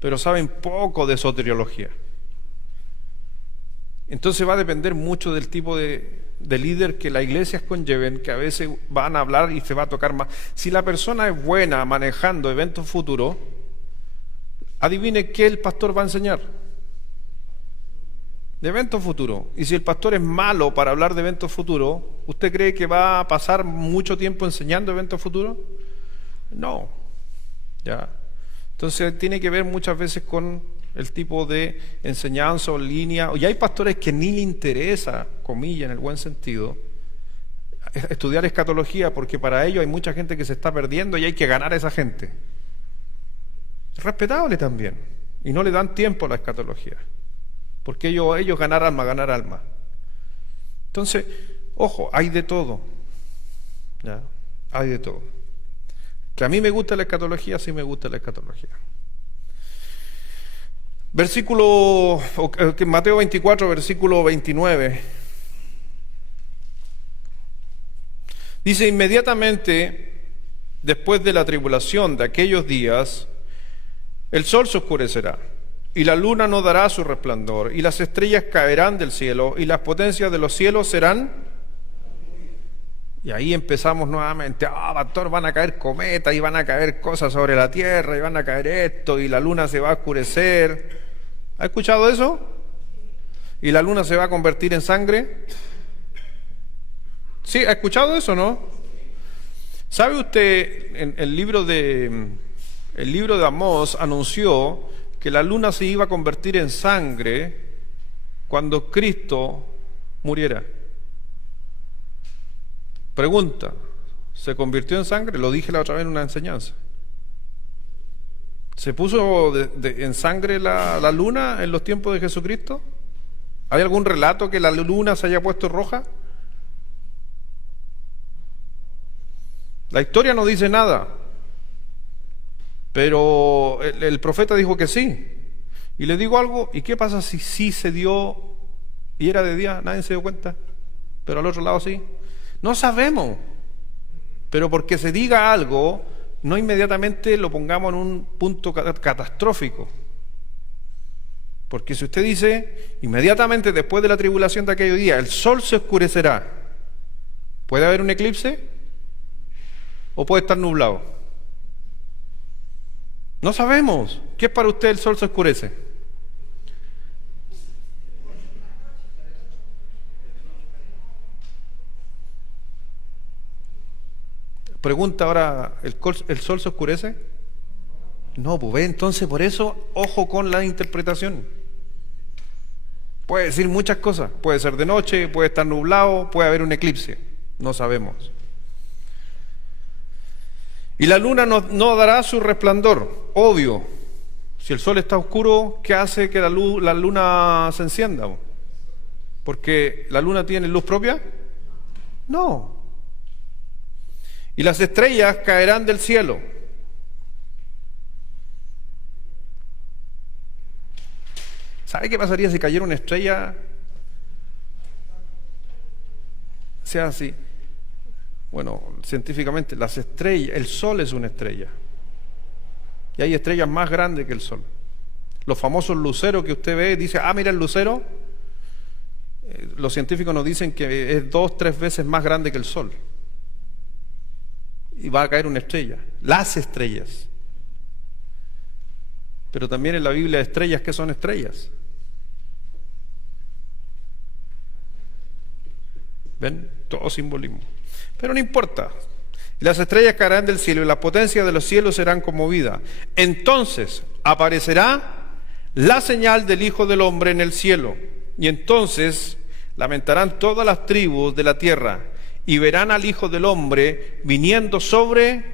pero saben poco de soteriología. Entonces va a depender mucho del tipo de líder que las iglesias conlleven, que a veces van a hablar y se va a tocar más. Si la persona es buena manejando eventos futuros, adivine qué el pastor va a enseñar. De eventos futuros. Y si el pastor es malo para hablar de eventos futuros, ¿usted cree que va a pasar mucho tiempo enseñando eventos futuros? No. Ya. Entonces tiene que ver muchas veces con el tipo de enseñanza o línea. Y hay pastores que ni le interesa, comillas, en el buen sentido, estudiar escatología, porque para ellos hay mucha gente que se está perdiendo y hay que ganar a esa gente. Es respetable también. Y no le dan tiempo a la escatología. Porque ellos ganar alma. Entonces, ojo, hay de todo. ¿Ya? Hay de todo. Que a mí me gusta la escatología, sí me gusta la escatología. Mateo 24, versículo 29. Dice, inmediatamente después de la tribulación de aquellos días, el sol se oscurecerá, y la luna no dará su resplandor, y las estrellas caerán del cielo, y las potencias de los cielos serán... Y ahí empezamos nuevamente, pastor, van a caer cometas, y van a caer cosas sobre la tierra, y van a caer esto, y la luna se va a oscurecer. ¿Ha escuchado eso? ¿Y la luna se va a convertir en sangre? ¿Sí? ¿Ha escuchado eso o no? ¿Sabe usted, en el libro de Amós anunció que la luna se iba a convertir en sangre cuando Cristo muriera? Pregunta, ¿se convirtió en sangre? Lo dije la otra vez en una enseñanza. ¿Se puso en sangre la luna en los tiempos de Jesucristo? ¿Hay algún relato que la luna se haya puesto roja? La historia no dice nada, pero el profeta dijo que sí. Y le digo algo, ¿y qué pasa si sí se dio y era de día? Nadie se dio cuenta, pero al otro lado sí. No sabemos, pero porque se diga algo, no inmediatamente lo pongamos en un punto catastrófico. Porque si usted dice, inmediatamente después de la tribulación de aquel día, el sol se oscurecerá, ¿puede haber un eclipse? ¿O puede estar nublado? No sabemos. ¿Qué es para usted el sol se oscurece? Pregunta ahora, ¿el sol se oscurece? No, pues ve, entonces por eso, ojo con la interpretación. Puede decir muchas cosas, puede ser de noche, puede estar nublado, puede haber un eclipse, no sabemos. Y la luna no dará su resplandor, obvio. Si el sol está oscuro, ¿qué hace que la luna se encienda? ¿Porque la luna tiene luz propia? No. Y las estrellas caerán del cielo. ¿Sabe qué pasaría si cayera una estrella? Sea así. Bueno, científicamente, las estrellas, el sol es una estrella. Y hay estrellas más grandes que el sol. Los famosos luceros que usted ve, dice, mira el lucero. Los científicos nos dicen que es 2-3 veces más grande que el sol. Y va a caer una estrella. Las estrellas. Pero también en la Biblia hay estrellas que son estrellas. ¿Ven? Todo simbolismo. Pero no importa. Las estrellas caerán del cielo y las potencias de los cielos serán conmovidas. Entonces aparecerá la señal del Hijo del Hombre en el cielo. Y entonces lamentarán todas las tribus de la tierra y verán al Hijo del Hombre viniendo sobre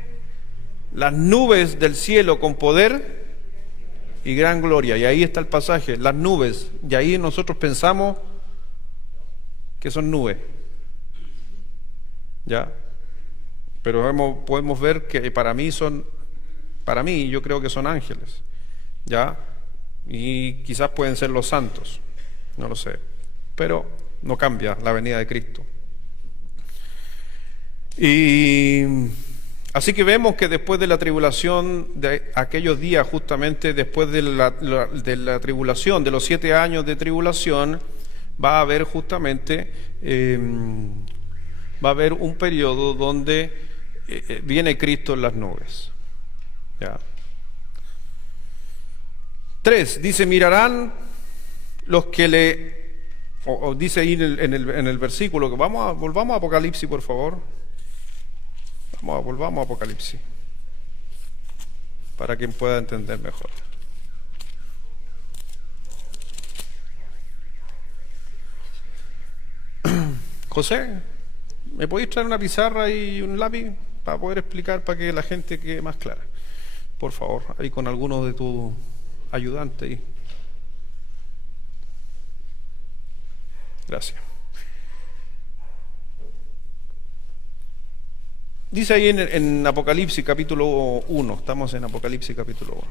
las nubes del cielo con poder y gran gloria. Y ahí está el pasaje, las nubes. Y ahí nosotros pensamos que son nubes. ¿Ya? Pero podemos ver que para mí yo creo que son ángeles. ¿Ya? Y quizás pueden ser los santos. No lo sé. Pero no cambia la venida de Cristo. Y así que vemos que después de la tribulación de aquellos días, justamente después de la tribulación, de los 7 años de tribulación, va a haber justamente va a haber un periodo donde viene Cristo en las nubes. ¿Ya? 3, dice, mirarán los que dice ahí en el versículo, que volvamos a Apocalipsis, por favor. Volvamos a Apocalipsis, para quien pueda entender mejor. José, ¿me podéis traer una pizarra y un lápiz para poder explicar, para que la gente quede más clara? Por favor, ahí con algunos de tus ayudantes ahí. Gracias. Dice ahí en Apocalipsis capítulo 1, estamos en Apocalipsis capítulo 1.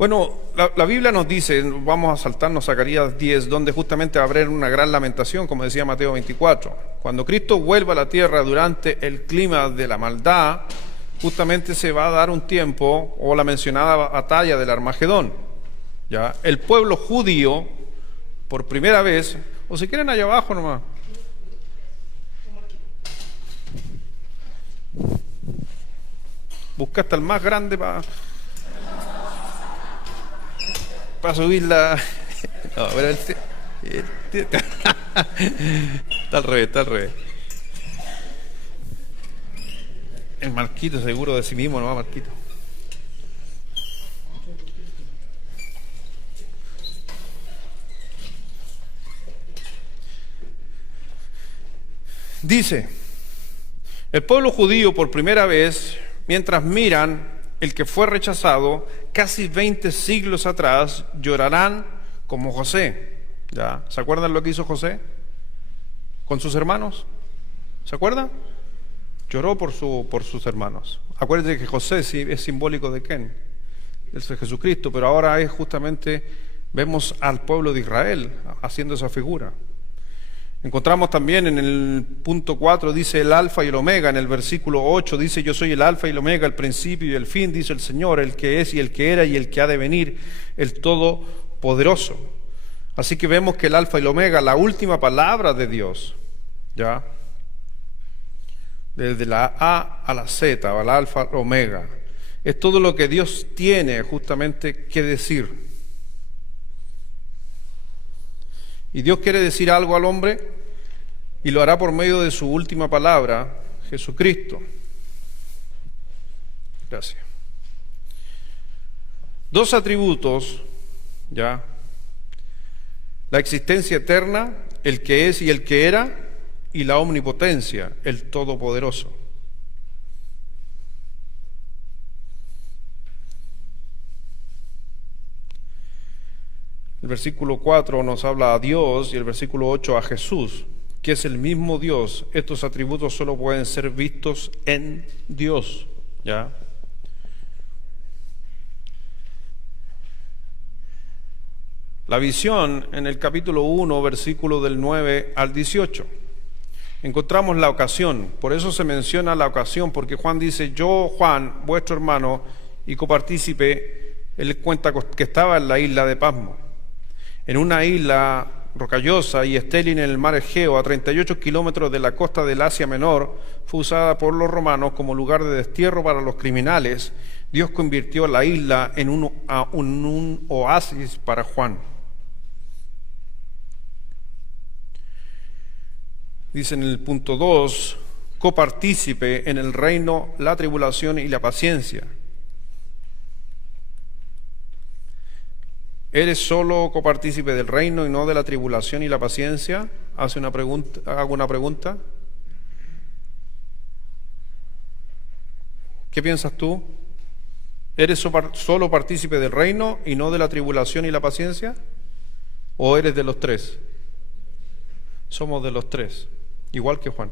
Bueno, la Biblia nos dice, vamos a saltarnos a Zacarías 10, donde justamente va a haber una gran lamentación, como decía Mateo 24. Cuando Cristo vuelva a la tierra durante el clima de la maldad, justamente se va a dar un tiempo, o la mencionada batalla del Armagedón. ¿Ya? El pueblo judío, por primera vez, o si quieren allá abajo nomás. Busca hasta el más grande para subir la... No, pero está al revés, está al revés. El Marquito seguro de sí mismo, ¿no, Marquito? Dice, el pueblo judío por primera vez, mientras miran el que fue rechazado, casi 20 siglos atrás, llorarán como José. ¿Ya? ¿Se acuerdan lo que hizo José con sus hermanos? ¿Se acuerdan? Lloró por sus hermanos. Acuérdense que José sí es simbólico de quién, es Jesucristo, pero ahora es justamente, vemos al pueblo de Israel haciendo esa figura. Encontramos también en el punto 4, dice el alfa y el omega. En el versículo 8 dice, yo soy el alfa y el omega, el principio y el fin, dice el Señor, el que es y el que era y el que ha de venir, el todopoderoso. Así que vemos que el alfa y el omega, la última palabra de Dios, ¿ya? Desde la A a la Z, o al alfa, omega, es todo lo que Dios tiene justamente que decir. Y Dios quiere decir algo al hombre y lo hará por medio de su última palabra, Jesucristo. Gracias. Dos atributos, ya. La existencia eterna, el que es y el que era, y la omnipotencia, el todopoderoso. El versículo 4 nos habla a Dios y el versículo 8 a Jesús, que es el mismo Dios. Estos atributos solo pueden ser vistos en Dios, ¿ya? La visión en el capítulo 1, versículo del 9 al 18. Encontramos la ocasión, por eso se menciona la ocasión, porque Juan dice, yo, Juan, vuestro hermano y copartícipe, él cuenta que estaba en la isla de Pasmo, en una isla rocallosa y estéril en el mar Egeo, a 38 kilómetros de la costa del Asia Menor, fue usada por los romanos como lugar de destierro para los criminales. Dios convirtió la isla en un oasis para Juan. Dice en el punto 2, copartícipe en el reino, la tribulación y la paciencia. ¿Eres solo copartícipe del reino y no de la tribulación y la paciencia? Hago una pregunta. ¿Qué piensas tú? ¿Eres solo partícipe del reino y no de la tribulación y la paciencia? ¿O eres de los tres? Somos de los tres, igual que Juan.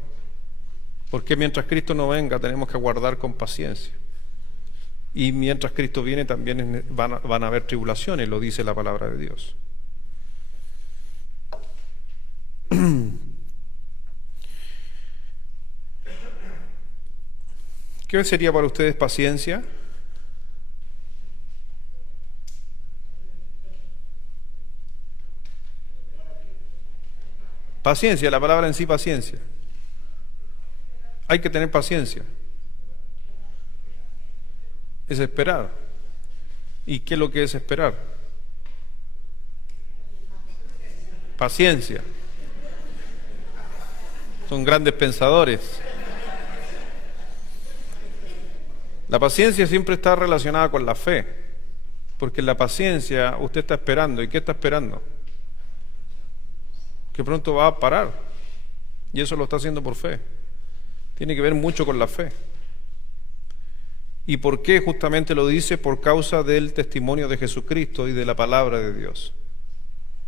Porque mientras Cristo no venga tenemos que aguardar con paciencia. Y mientras Cristo viene también van a haber tribulaciones, lo dice la palabra de Dios. ¿Qué sería para ustedes paciencia? Paciencia, la palabra en sí, paciencia. Hay que tener paciencia. Es esperar. ¿Y qué es lo que es esperar? Paciencia. Son grandes pensadores. La paciencia siempre está relacionada con la fe, porque en la paciencia usted está esperando. ¿Y qué está esperando? Que pronto va a parar, y eso lo está haciendo por fe. Tiene que ver mucho con la fe. ¿Y por qué justamente lo dice? Por causa del testimonio de Jesucristo y de la palabra de Dios.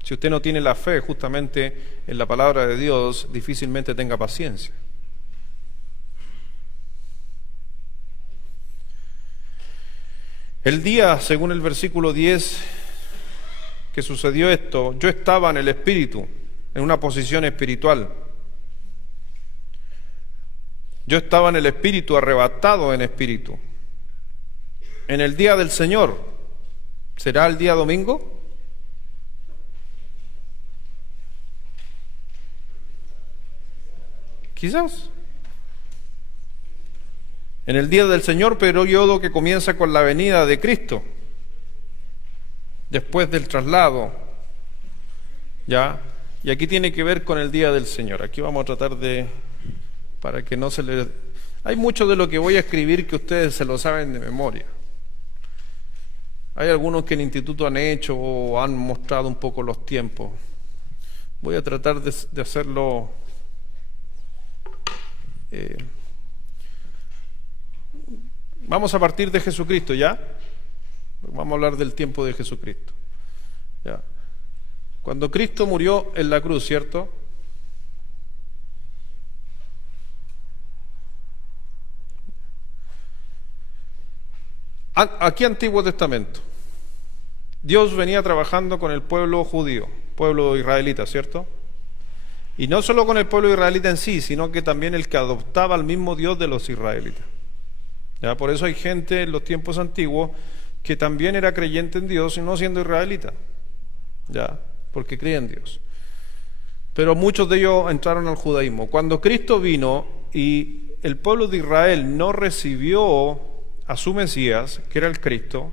Si usted no tiene la fe justamente en la palabra de Dios, difícilmente tenga paciencia. El día, según el versículo 10, que sucedió esto, yo estaba en el Espíritu, en una posición espiritual. Yo estaba en el Espíritu, arrebatado en espíritu. En el día del Señor, ¿será el día domingo? Quizás. En el día del Señor, periodo que comienza con la venida de Cristo, después del traslado, ¿ya? Y aquí tiene que ver con el día del Señor. Aquí vamos a tratar de, para que no se le... Hay mucho de lo que voy a escribir que ustedes se lo saben de memoria. Hay algunos que en el instituto han hecho o han mostrado un poco los tiempos. Voy a tratar de hacerlo... Vamos a partir de Jesucristo, ¿ya? Vamos a hablar del tiempo de Jesucristo. ¿Ya? Cuando Cristo murió en la cruz, ¿cierto? Aquí Antiguo Testamento. Dios venía trabajando con el pueblo judío, pueblo israelita, ¿cierto? Y no solo con el pueblo israelita en sí, sino que también el que adoptaba al mismo Dios de los israelitas. ¿Ya? Por eso hay gente en los tiempos antiguos que también era creyente en Dios y no siendo israelita, ¿ya? Porque creía en Dios. Pero muchos de ellos entraron al judaísmo. Cuando Cristo vino y el pueblo de Israel no recibió a su Mesías, que era el Cristo,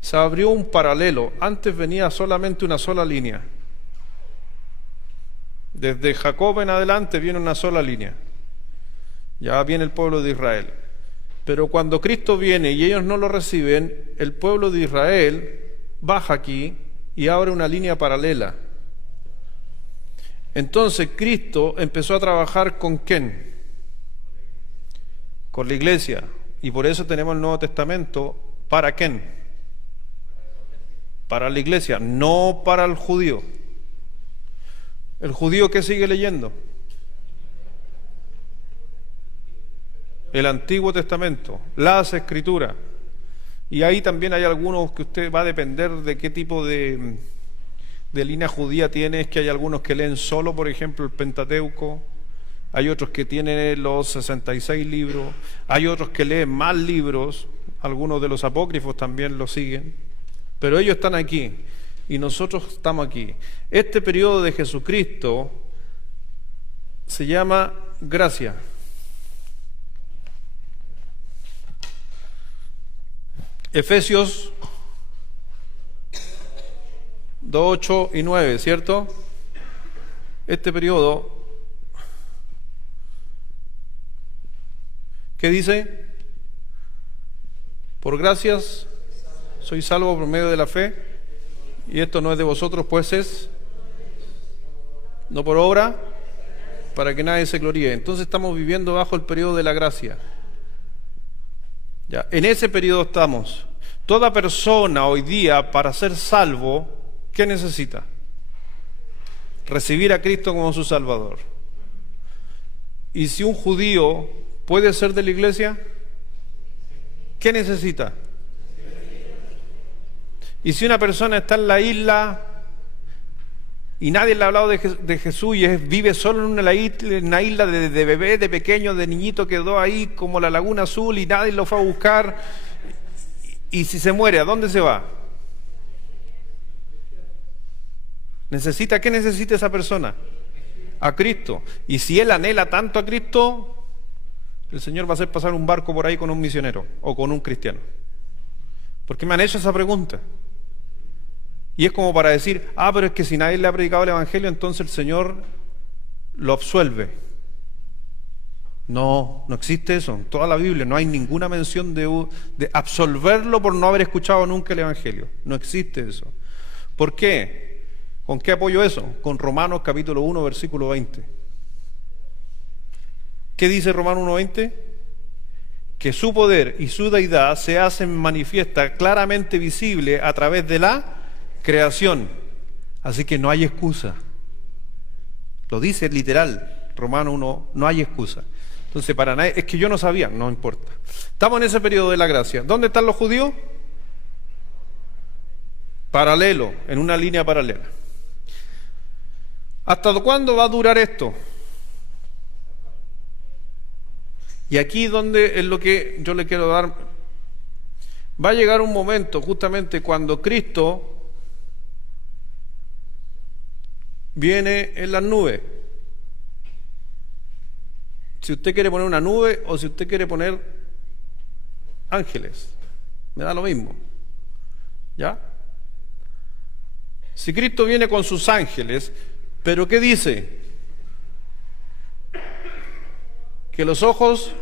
se abrió un paralelo. Antes venía solamente una sola línea. Desde Jacob en adelante viene una sola línea. Ya viene el pueblo de Israel. Pero cuando Cristo viene y ellos no lo reciben, el pueblo de Israel baja aquí y abre una línea paralela. Entonces Cristo empezó a trabajar ¿con quién? Con la iglesia. Y por eso tenemos el Nuevo Testamento. ¿Para quién? Para la iglesia, no para el judío. ¿El judío qué sigue leyendo? El Antiguo Testamento, las Escrituras. Y ahí también hay algunos que usted va a depender de qué tipo de línea judía tiene. Es que hay algunos que leen solo, por ejemplo, el Pentateuco. Hay otros que tienen los 66 libros. Hay otros que leen más libros. Algunos de los apócrifos también lo siguen. Pero ellos están aquí y nosotros estamos aquí. Este periodo de Jesucristo se llama gracia. Efesios 2, 8 y 9, ¿cierto? Este periodo, ¿qué dice? Por gracias soy salvo por medio de la fe, y esto no es de vosotros, pues es no por obra, para que nadie se gloríe. Entonces estamos viviendo bajo el periodo de la gracia. Ya, en ese periodo estamos. Toda persona hoy día, para ser salvo, ¿qué necesita? Recibir a Cristo como su Salvador. Y si un judío puede ser de la iglesia, ¿qué necesita? Y si una persona está en la isla y nadie le ha hablado de Jesús y vive solo en una isla de bebé, de pequeño, de niñito, quedó ahí como la Laguna Azul y nadie lo fue a buscar, y si se muere, ¿a dónde se va? ¿Qué necesita esa persona? A Cristo. Y si él anhela tanto a Cristo, el Señor va a hacer pasar un barco por ahí con un misionero o con un cristiano. Porque me han hecho esa pregunta. Y es como para decir, pero es que si nadie le ha predicado el Evangelio, entonces el Señor lo absuelve. No existe eso. En toda la Biblia no hay ninguna mención de absolverlo por no haber escuchado nunca el Evangelio. No existe eso. ¿Por qué? ¿Con qué apoyo eso? Con Romanos capítulo 1, versículo 20. ¿Qué dice Romanos 1:20? Que su poder y su deidad se hacen manifiesta, claramente visible a través de la creación. Así que no hay excusa. Lo dice literal, Romanos 1, no hay excusa. Entonces para nadie, es que yo no sabía, no importa. Estamos en ese periodo de la gracia. ¿Dónde están los judíos? paralelo, en una línea paralela. ¿Hasta cuándo va a durar esto? Y aquí donde es lo que yo le quiero dar. Va a llegar un momento justamente cuando Cristo viene en las nubes. Si usted quiere poner una nube o si usted quiere poner ángeles, me da lo mismo. ¿Ya? Si Cristo viene con sus ángeles, ¿pero qué dice? Que los ojos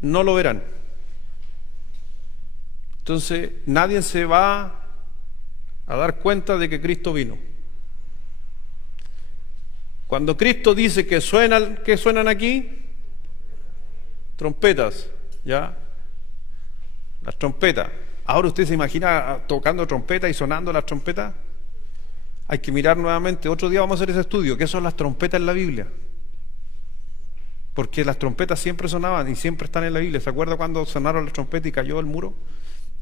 no lo verán. Entonces, nadie se va a dar cuenta de que Cristo vino. Cuando Cristo dice que suenan, ¿qué suenan aquí? Trompetas, ¿ya? Las trompetas. Ahora usted se imagina tocando trompeta y sonando las trompetas. Hay que mirar nuevamente. Otro día vamos a hacer ese estudio. ¿Qué son las trompetas en la Biblia? Porque las trompetas siempre sonaban y siempre están en la Biblia. ¿Se acuerda cuando sonaron las trompetas y cayó el muro?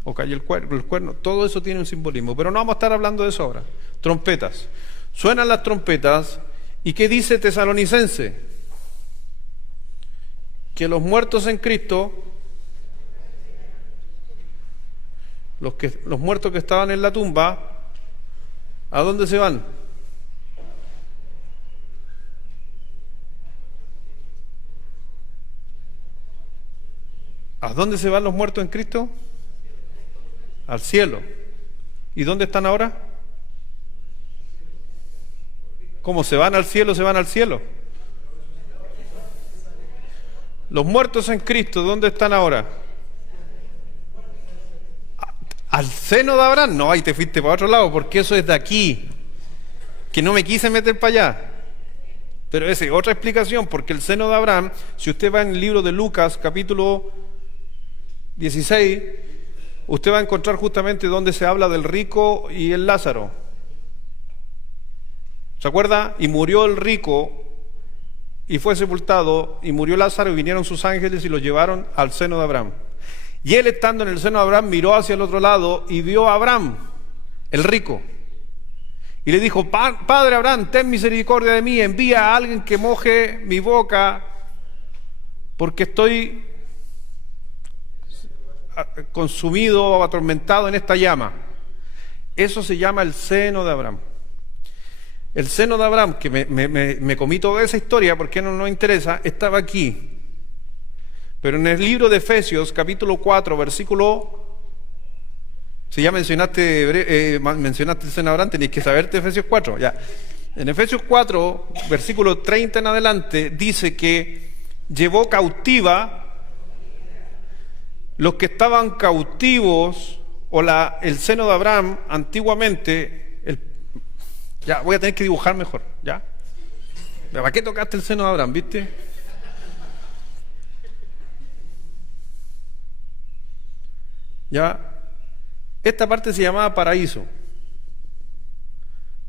O cayó el cuerno. Todo eso tiene un simbolismo. Pero no vamos a estar hablando de eso ahora. Trompetas. Suenan las trompetas. ¿Y qué dice Tesalonicense? Que los muertos en Cristo, los muertos que estaban en la tumba, ¿a dónde se van? ¿A dónde se van los muertos en Cristo? Al cielo. ¿Y dónde están ahora? ¿Cómo se van al cielo? Se van al cielo. Los muertos en Cristo, ¿dónde están ahora? ¿Al seno de Abraham? No, ahí te fuiste para otro lado, porque eso es de aquí. Que no me quise meter para allá. Pero esa es otra explicación, porque el seno de Abraham, si usted va en el libro de Lucas, capítulo 16, usted va a encontrar justamente donde se habla del rico y el Lázaro. ¿Se acuerda? Y murió el rico y fue sepultado, y murió Lázaro, y vinieron sus ángeles y lo llevaron al seno de Abraham. Y él, estando en el seno de Abraham, miró hacia el otro lado y vio a Abraham, el rico, y le dijo: Padre Abraham, ten misericordia de mí, envía a alguien que moje mi boca, porque estoy consumido o atormentado en esta llama. Eso se llama el seno de Abraham. El seno de Abraham, que me comí toda esa historia porque no nos interesa, estaba aquí. Pero en el libro de Efesios, capítulo 4, versículo... Si ya mencionaste el seno de Abraham, tenéis que saberte Efesios 4. Ya. En Efesios 4, versículo 30 en adelante, dice que llevó cautiva los que estaban cautivos, o el seno de Abraham antiguamente... Ya, voy a tener que dibujar mejor, ¿ya? ¿Para qué tocaste el seno de Abraham, viste? Ya, esta parte se llamaba paraíso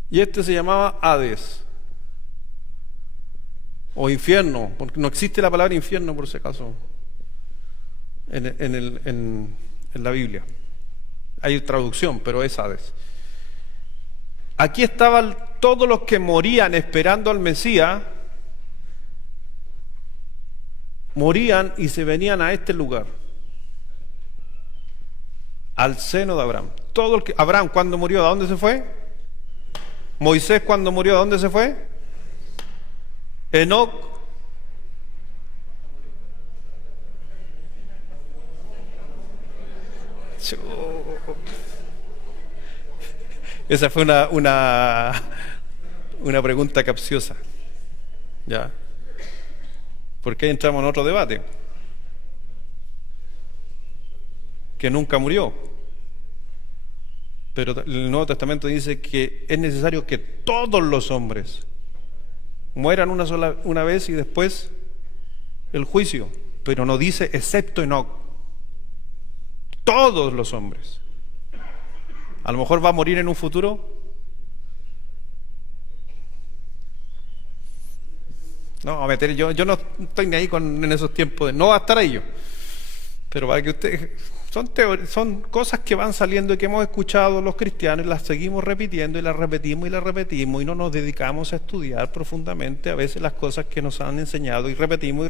y este se llamaba Hades o infierno, porque no existe la palabra infierno por si acaso en la Biblia. Hay traducción, pero es Hades. Aquí estaban todos los que morían esperando al Mesías, morían y se venían a este lugar, al seno de Abraham. Abraham, cuando murió, ¿a dónde se fue? Moisés, cuando murió, ¿a dónde se fue? Enoc. Esa fue una pregunta capciosa, ¿ya? Porque ahí entramos en otro debate, que nunca murió. Pero el Nuevo Testamento dice que es necesario que todos los hombres mueran una vez y después el juicio, pero no dice excepto Enoc. Todos los hombres. A lo mejor va a morir en un futuro. No, a meter yo no estoy ni ahí en esos tiempos no va a estar ahí yo. Pero para que usted son cosas que van saliendo y que hemos escuchado los cristianos y las seguimos repitiendo y las repetimos y no nos dedicamos a estudiar profundamente a veces las cosas que nos han enseñado y repetimos.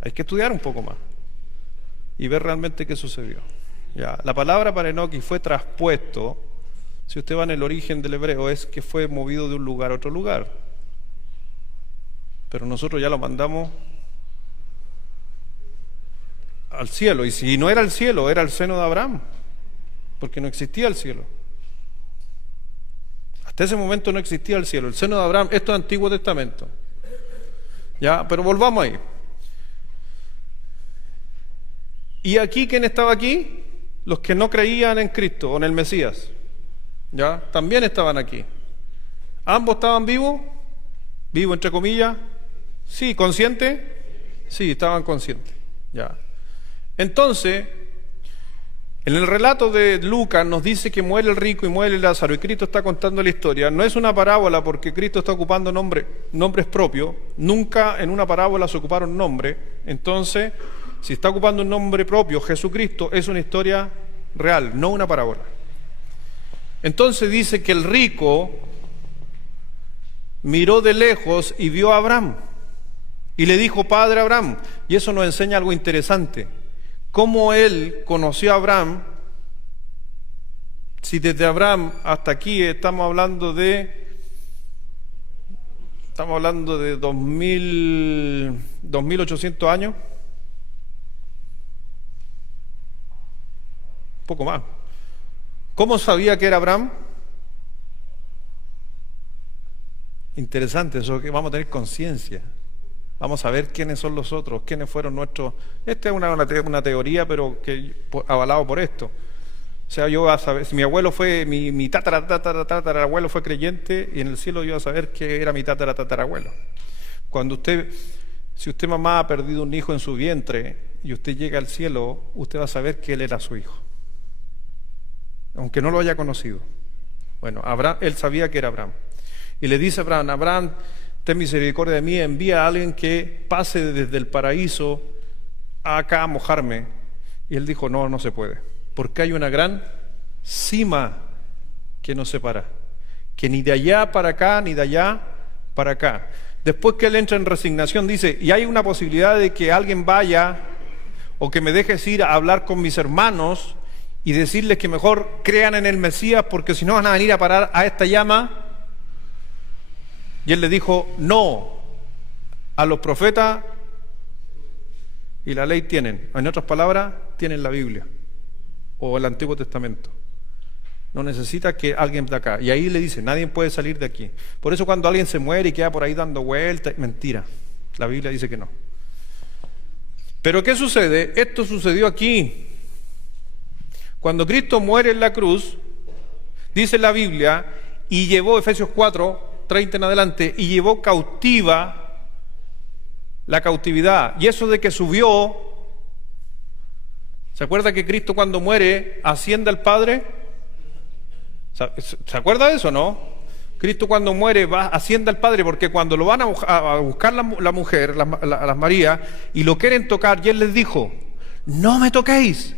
Hay que estudiar un poco más y ver realmente qué sucedió. Ya, la palabra para Enoc fue traspuesto, si usted va en el origen del hebreo, es que fue movido de un lugar a otro lugar. Pero nosotros ya lo mandamos al cielo, y si no era el cielo, era el seno de Abraham, porque no existía el cielo. Hasta ese momento no existía el cielo, el seno de Abraham. Esto es Antiguo Testamento. Ya, pero volvamos ahí. ¿Y aquí quién estaba aquí? Los que no creían en Cristo o en el Mesías. Ya, también estaban aquí. ¿Ambos estaban vivos? ¿Vivo entre comillas? Sí. ¿Consciente? Sí, estaban conscientes. Ya. Entonces, en el relato de Lucas nos dice que muere el rico y muere Lázaro, y Cristo está contando la historia. No es una parábola porque Cristo está ocupando nombres propios. Nunca en una parábola se ocuparon nombres. Entonces, si está ocupando un nombre propio, Jesucristo, es una historia real, no una parábola. Entonces dice que el rico miró de lejos y vio a Abraham y le dijo: Padre Abraham. Y eso nos enseña algo interesante. Cómo él conoció a Abraham. Si desde Abraham hasta aquí estamos hablando de 2800 años, un poco más. ¿Cómo sabía que era Abraham? Interesante, eso que vamos a tener conciencia. Vamos a ver quiénes son los otros, quiénes fueron nuestros. Esta es una teoría, pero que avalado por esto. O sea, yo voy a saber, si mi abuelo fue, mi tatarabuelo fue creyente, y en el cielo yo voy a saber que era mi tatarabuelo. Si usted mamá ha perdido un hijo en su vientre y usted llega al cielo, usted va a saber que él era su hijo, aunque no lo haya conocido. Bueno, Abraham, él sabía que era Abraham. Y le dice a Abraham: Abraham, ten misericordia de mí, envía a alguien que pase desde el paraíso acá a mojarme. Y él dijo: no se puede, porque hay una gran cima que nos separa, que ni de allá para acá, ni de allá para acá. Después que él entra en resignación, dice: y hay una posibilidad de que alguien vaya, o que me dejes ir a hablar con mis hermanos y decirles que mejor crean en el Mesías, porque si no van a venir a parar a esta llama. Y él le dijo: no, a los profetas y la ley tienen. En otras palabras, tienen la Biblia o el Antiguo Testamento. No necesita que alguien de acá. Y ahí le dice: nadie puede salir de aquí. Por eso cuando alguien se muere y queda por ahí dando vueltas, mentira. La Biblia dice que no. Pero ¿qué sucede? Esto sucedió aquí. Cuando Cristo muere en la cruz, dice la Biblia, y llevó, Efesios 4:30 en adelante, y llevó cautiva la cautividad. Y eso de que subió, ¿se acuerda que Cristo cuando muere asciende al Padre? ¿Se acuerda de eso, no? Cristo cuando muere asciende al Padre, porque cuando lo van a buscar la mujer, las Marías, y lo quieren tocar, y él les dijo: no me toquéis,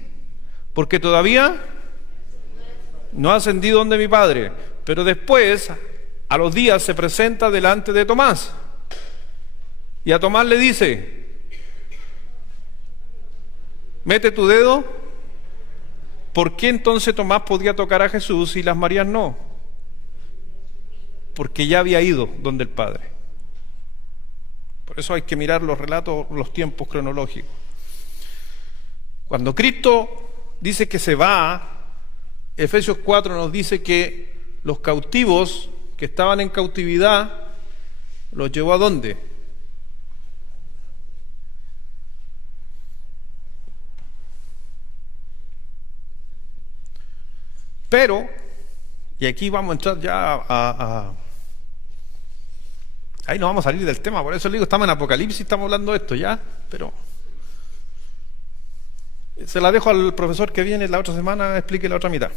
porque todavía no ha ascendido donde mi Padre. Pero después, a los días, se presenta delante de Tomás, y a Tomás le dice: mete tu dedo. ¿Por qué entonces Tomás podía tocar a Jesús y las Marías no? Porque ya había ido donde el Padre. Por eso hay que mirar los relatos, los tiempos cronológicos. Cuando Cristo dice que se va, Efesios 4 nos dice que los cautivos que estaban en cautividad los llevó ¿a dónde? Pero, y aquí vamos a entrar ya ahí no vamos a salir del tema, por eso le digo, estamos en Apocalipsis, estamos hablando de esto ya, pero se la dejo al profesor que viene la otra semana, explique la otra mitad.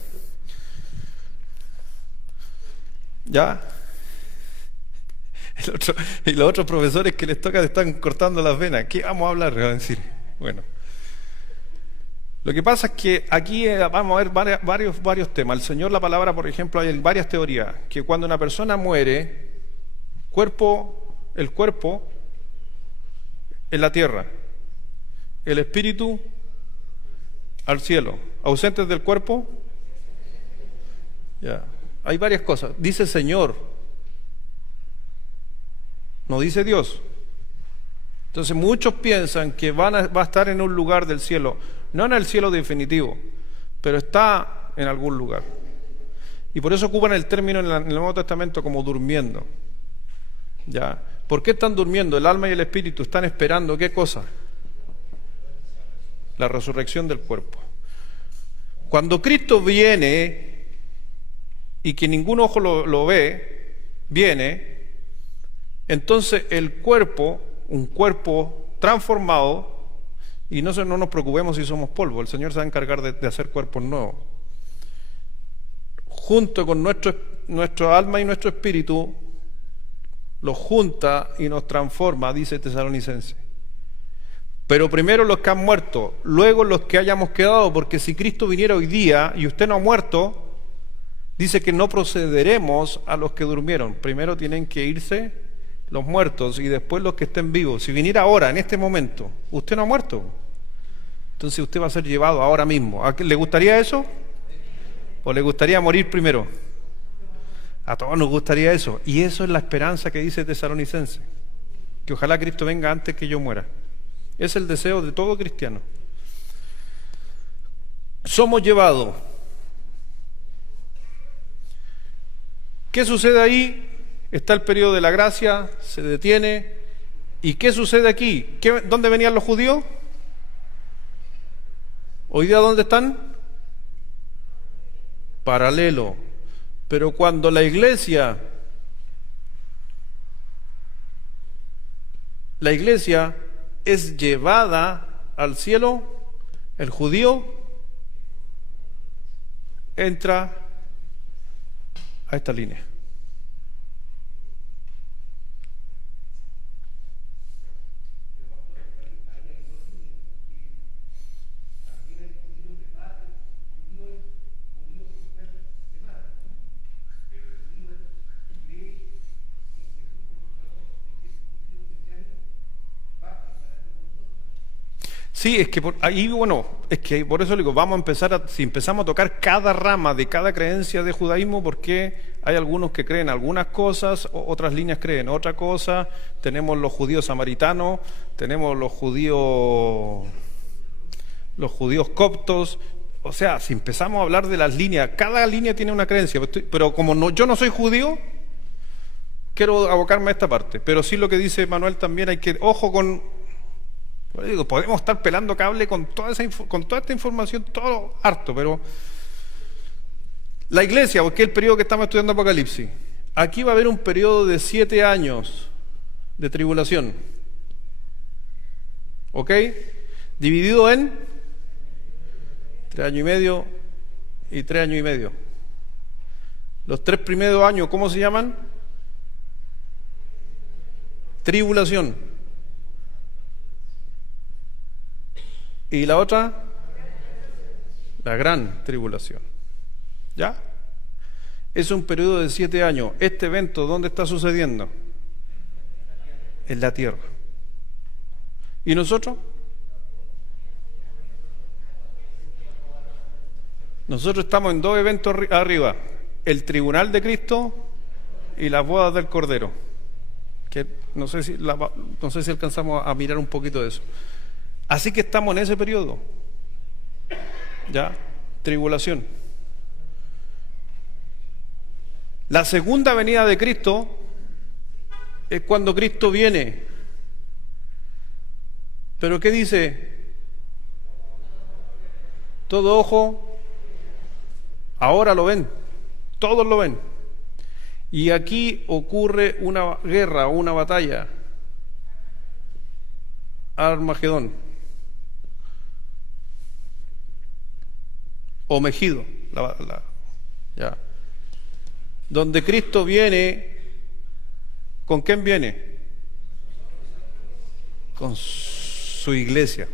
¿Ya? Y los otros profesores que les toca están cortando las venas. ¿Qué vamos a hablar? Va a decir. Bueno. Lo que pasa es que aquí vamos a ver varios temas. El Señor, la palabra, por ejemplo, hay varias teorías, que cuando una persona muere, el cuerpo en la tierra, el espíritu al cielo. ¿Ausentes del cuerpo? Ya. Hay varias cosas. Dice Señor, no dice Dios. Entonces muchos piensan que va a estar en un lugar del cielo, no en el cielo definitivo, pero está en algún lugar. Y por eso ocupan el término en el Nuevo Testamento como durmiendo. ¿Ya? ¿Por qué están durmiendo? El alma y el espíritu están esperando ¿qué cosa? La resurrección del cuerpo. Cuando Cristo viene y que ningún ojo lo ve, viene, entonces el cuerpo, un cuerpo transformado, y no nos preocupemos si somos polvo, el Señor se va a encargar de hacer cuerpos nuevos. Junto con nuestro alma y nuestro espíritu, los junta y nos transforma, dice Tesalonicenses. Pero primero los que han muerto, luego los que hayamos quedado, porque si Cristo viniera hoy día y usted no ha muerto, dice que no procederemos a los que durmieron. Primero tienen que irse los muertos y después los que estén vivos. Si viniera ahora, en este momento, usted no ha muerto, entonces usted va a ser llevado ahora mismo. ¿Le gustaría eso? ¿O le gustaría morir primero? A todos nos gustaría eso. Y eso es la esperanza que dice Tesalonicenses, que ojalá Cristo venga antes que yo muera. Es el deseo de todo cristiano. Somos llevados. ¿Qué sucede ahí? Está el periodo de la gracia, se detiene. ¿Y qué sucede aquí? ¿Dónde venían los judíos? ¿Hoy día dónde están? Paralelo. Pero cuando la iglesia es llevada al cielo, el judío entra a esta línea. Sí, es que por eso le digo, vamos a empezar si empezamos a tocar cada rama de cada creencia de judaísmo, porque hay algunos que creen algunas cosas, otras líneas creen otra cosa. Tenemos los judíos samaritanos, tenemos los judíos coptos. O sea, si empezamos a hablar de las líneas, cada línea tiene una creencia, pero como yo no soy judío, quiero abocarme a esta parte. Pero sí, lo que dice Manuel también, ojo con... Podemos estar pelando cable con toda esta información, todo harto, pero la iglesia, porque es el periodo que estamos estudiando Apocalipsis, aquí va a haber un periodo de 7 años de tribulación, ¿ok? Dividido en 3 años y medio y 3 años y medio. Los 3 primeros años, ¿cómo se llaman? Tribulación. ¿Y la otra? La gran tribulación. ¿Ya? Es un periodo de 7 años. Este evento, ¿dónde está sucediendo? En la tierra. ¿Y nosotros? Nosotros estamos en 2 eventos arriba. El tribunal de Cristo y las bodas del Cordero. Que no sé si alcanzamos a mirar un poquito de eso. Así que estamos en ese periodo, ¿ya? Tribulación. La segunda venida de Cristo es cuando Cristo viene. ¿Pero qué dice? Todo ojo, ahora lo ven, todos lo ven. Y aquí ocurre una guerra, una batalla. Armagedón. O Megido, ya. Donde Cristo viene, ¿con quién viene? Con su iglesia.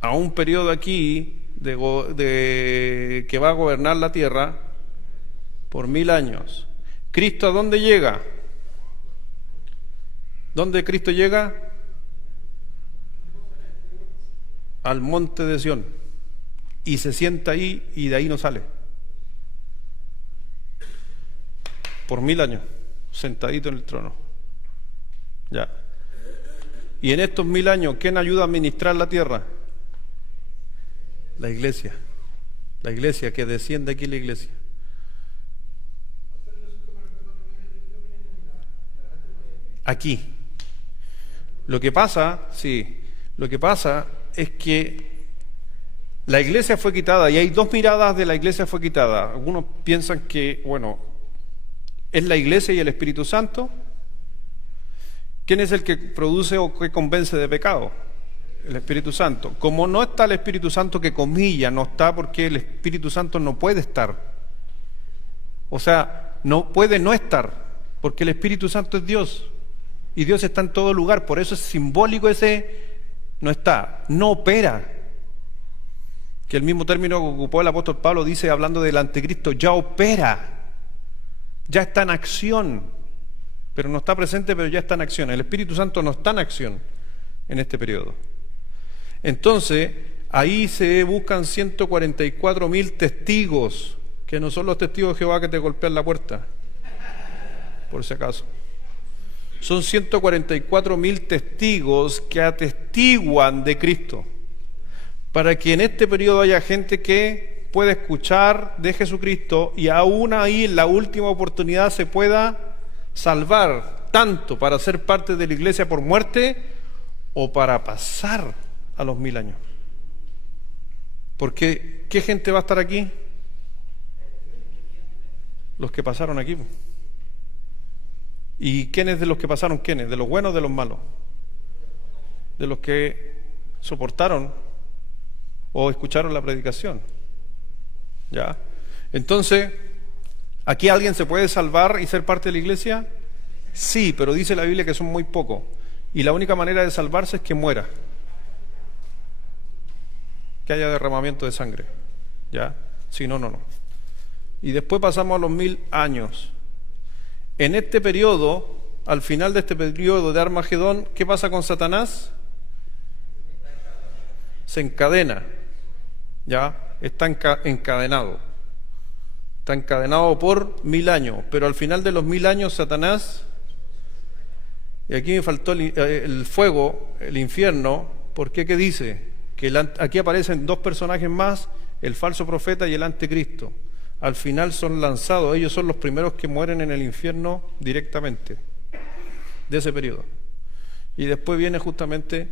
a un periodo aquí que va a gobernar la tierra por 1000 años. ¿Cristo a dónde llega? ¿Dónde Cristo llega? Al monte de Sión. Y se sienta ahí y de ahí no sale. Por 1000 años, sentadito en el trono. Ya. Y en estos 1000 años, ¿quién ayuda a administrar la tierra? La iglesia. La iglesia, que desciende aquí la iglesia. Aquí. Lo que pasa es que la iglesia fue quitada, y hay dos miradas de la iglesia fue quitada. Algunos piensan que, bueno, es la iglesia y el Espíritu Santo. ¿Quién es el que produce o que convence de pecado? El Espíritu Santo. Como no está el Espíritu Santo, que comilla, no está porque el Espíritu Santo no puede estar. O sea, no puede no estar, porque el Espíritu Santo es Dios. Y Dios está en todo lugar, por eso es simbólico ese no está, no opera. Que el mismo término que ocupó el apóstol Pablo dice, hablando del anticristo, ya opera, ya está en acción, pero no está presente, pero ya está en acción. El Espíritu Santo no está en acción en este periodo. Entonces, ahí se buscan 144.000 testigos, que no son los testigos de Jehová que te golpean la puerta, por si acaso. Son 144.000 testigos que atestiguan de Cristo, para que en este periodo haya gente que pueda escuchar de Jesucristo y aún ahí en la última oportunidad se pueda salvar, tanto para ser parte de la iglesia por muerte o para pasar a los 1000 años. Porque ¿qué gente va a estar aquí? Los que pasaron aquí. ¿Y quiénes de los que pasaron? ¿Quiénes? ¿De los buenos o de los malos? De los que soportaron o escucharon la predicación. ¿Ya? Entonces, ¿aquí alguien se puede salvar y ser parte de la iglesia? Sí, pero dice la Biblia que son muy pocos. Y la única manera de salvarse es que muera. Que haya derramamiento de sangre. ¿Ya? Si no, no. Y después pasamos a los 1000 años. En este periodo, al final de este periodo de Armagedón, ¿qué pasa con Satanás? Se encadena, ¿ya? Está encadenado. Está encadenado por 1000 años, pero al final de los 1000 años Satanás, y aquí me faltó el fuego, el infierno, ¿por qué? ¿Qué dice? Que aquí aparecen dos personajes más, el falso profeta y el anticristo. Al final son lanzados, ellos son los primeros que mueren en el infierno directamente, de ese periodo. Y después viene justamente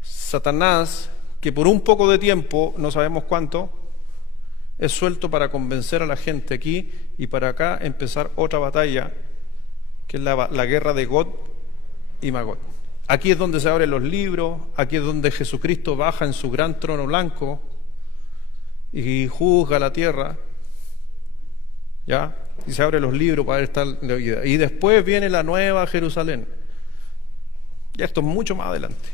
Satanás, que por un poco de tiempo, no sabemos cuánto, es suelto para convencer a la gente aquí y para acá empezar otra batalla, que es la guerra de Gog y Magog. Aquí es donde se abren los libros, aquí es donde Jesucristo baja en su gran trono blanco y juzga la tierra. ¿Ya? Y se abren los libros para estar de vida. Y después viene la nueva Jerusalén. Ya esto es mucho más adelante.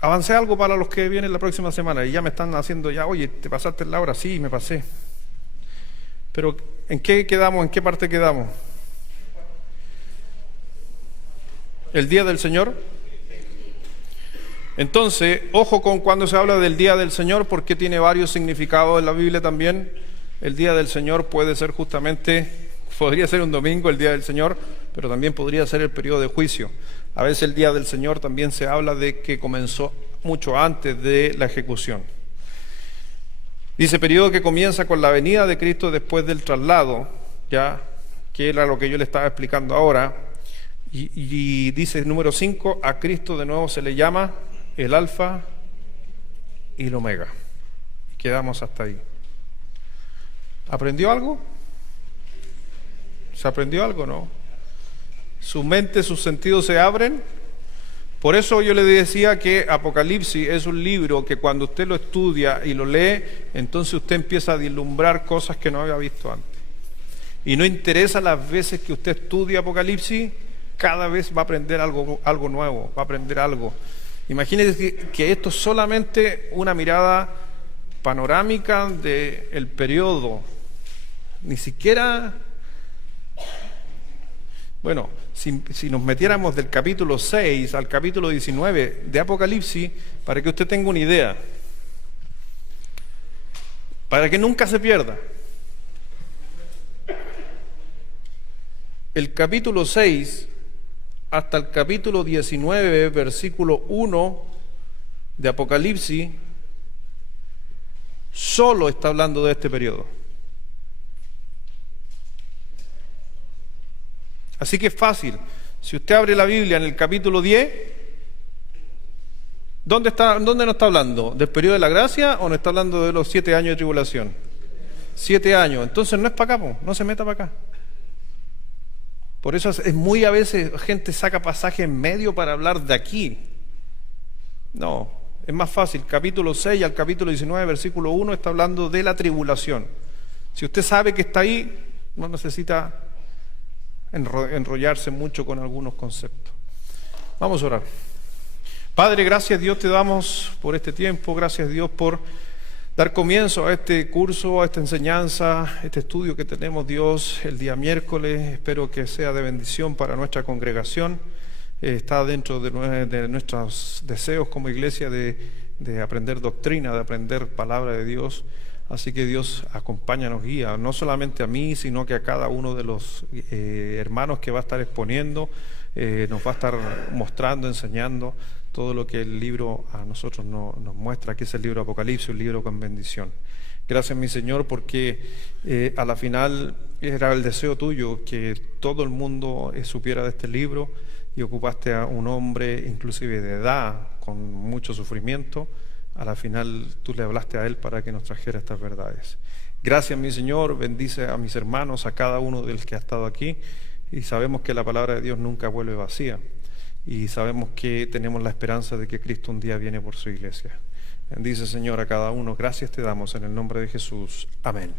Avancé algo para los que vienen la próxima semana y ya me están haciendo ya, oye, ¿te pasaste la hora? Sí, me pasé. Pero ¿en qué quedamos? ¿En qué parte quedamos? ¿El día del Señor? Entonces, ojo con cuando se habla del día del Señor, porque tiene varios significados en la Biblia también. El día del Señor puede ser justamente, podría ser un domingo el día del Señor, pero también podría ser el periodo de juicio. A veces el día del Señor también se habla de que comenzó mucho antes de la ejecución. Dice periodo que comienza con la venida de Cristo después del traslado, ya que era lo que yo le estaba explicando ahora. Y dice número 5, a Cristo de nuevo se le llama el Alfa y el Omega. Quedamos hasta ahí. ¿Aprendió algo? ¿Se aprendió algo, no? Su mente, sus sentidos se abren. Por eso yo le decía que Apocalipsis es un libro que cuando usted lo estudia y lo lee, entonces usted empieza a vislumbrar cosas que no había visto antes. Y no interesa las veces que usted estudia Apocalipsis, Cada vez va a aprender algo nuevo, va a aprender algo. Imagínense que esto es solamente una mirada panorámica del periodo. Ni siquiera, bueno, si nos metiéramos del capítulo 6 al capítulo 19 de Apocalipsis, para que usted tenga una idea, para que nunca se pierda. El capítulo 6 hasta el capítulo 19, versículo 1 de Apocalipsis, solo está hablando de este periodo. Así que es fácil. Si usted abre la Biblia en el capítulo 10, ¿dónde nos está hablando? ¿Del periodo de la gracia o nos está hablando de los 7 años de tribulación? 7 años. Entonces no es para acá, no se meta para acá. Por eso es muy a veces gente saca pasaje en medio para hablar de aquí. No, es más fácil. Capítulo 6 al capítulo 19, versículo 1 está hablando de la tribulación. Si usted sabe que está ahí, no necesita enrollarse mucho con algunos conceptos. Vamos a orar. Padre, gracias Dios te damos por este tiempo, gracias Dios por dar comienzo a este curso, a esta enseñanza, este estudio que tenemos, Dios, el día miércoles. Espero que sea de bendición para nuestra congregación. Está dentro de nuestros deseos como iglesia de aprender doctrina, de aprender palabra de Dios. Así que Dios, acompáñanos, guía, no solamente a mí, sino que a cada uno de los hermanos que va a estar exponiendo, nos va a estar mostrando, enseñando todo lo que el libro a nosotros nos muestra, que es el libro Apocalipsis, un libro con bendición. Gracias, mi Señor, porque a la final era el deseo tuyo que todo el mundo supiera de este libro, y ocupaste a un hombre inclusive de edad, con mucho sufrimiento. A la final tú le hablaste a él para que nos trajera estas verdades. Gracias, mi Señor, bendice a mis hermanos, a cada uno de los que ha estado aquí, y sabemos que la palabra de Dios nunca vuelve vacía. Y sabemos que tenemos la esperanza de que Cristo un día viene por su iglesia. Bendice, Señor, a cada uno. Gracias te damos en el nombre de Jesús. Amén.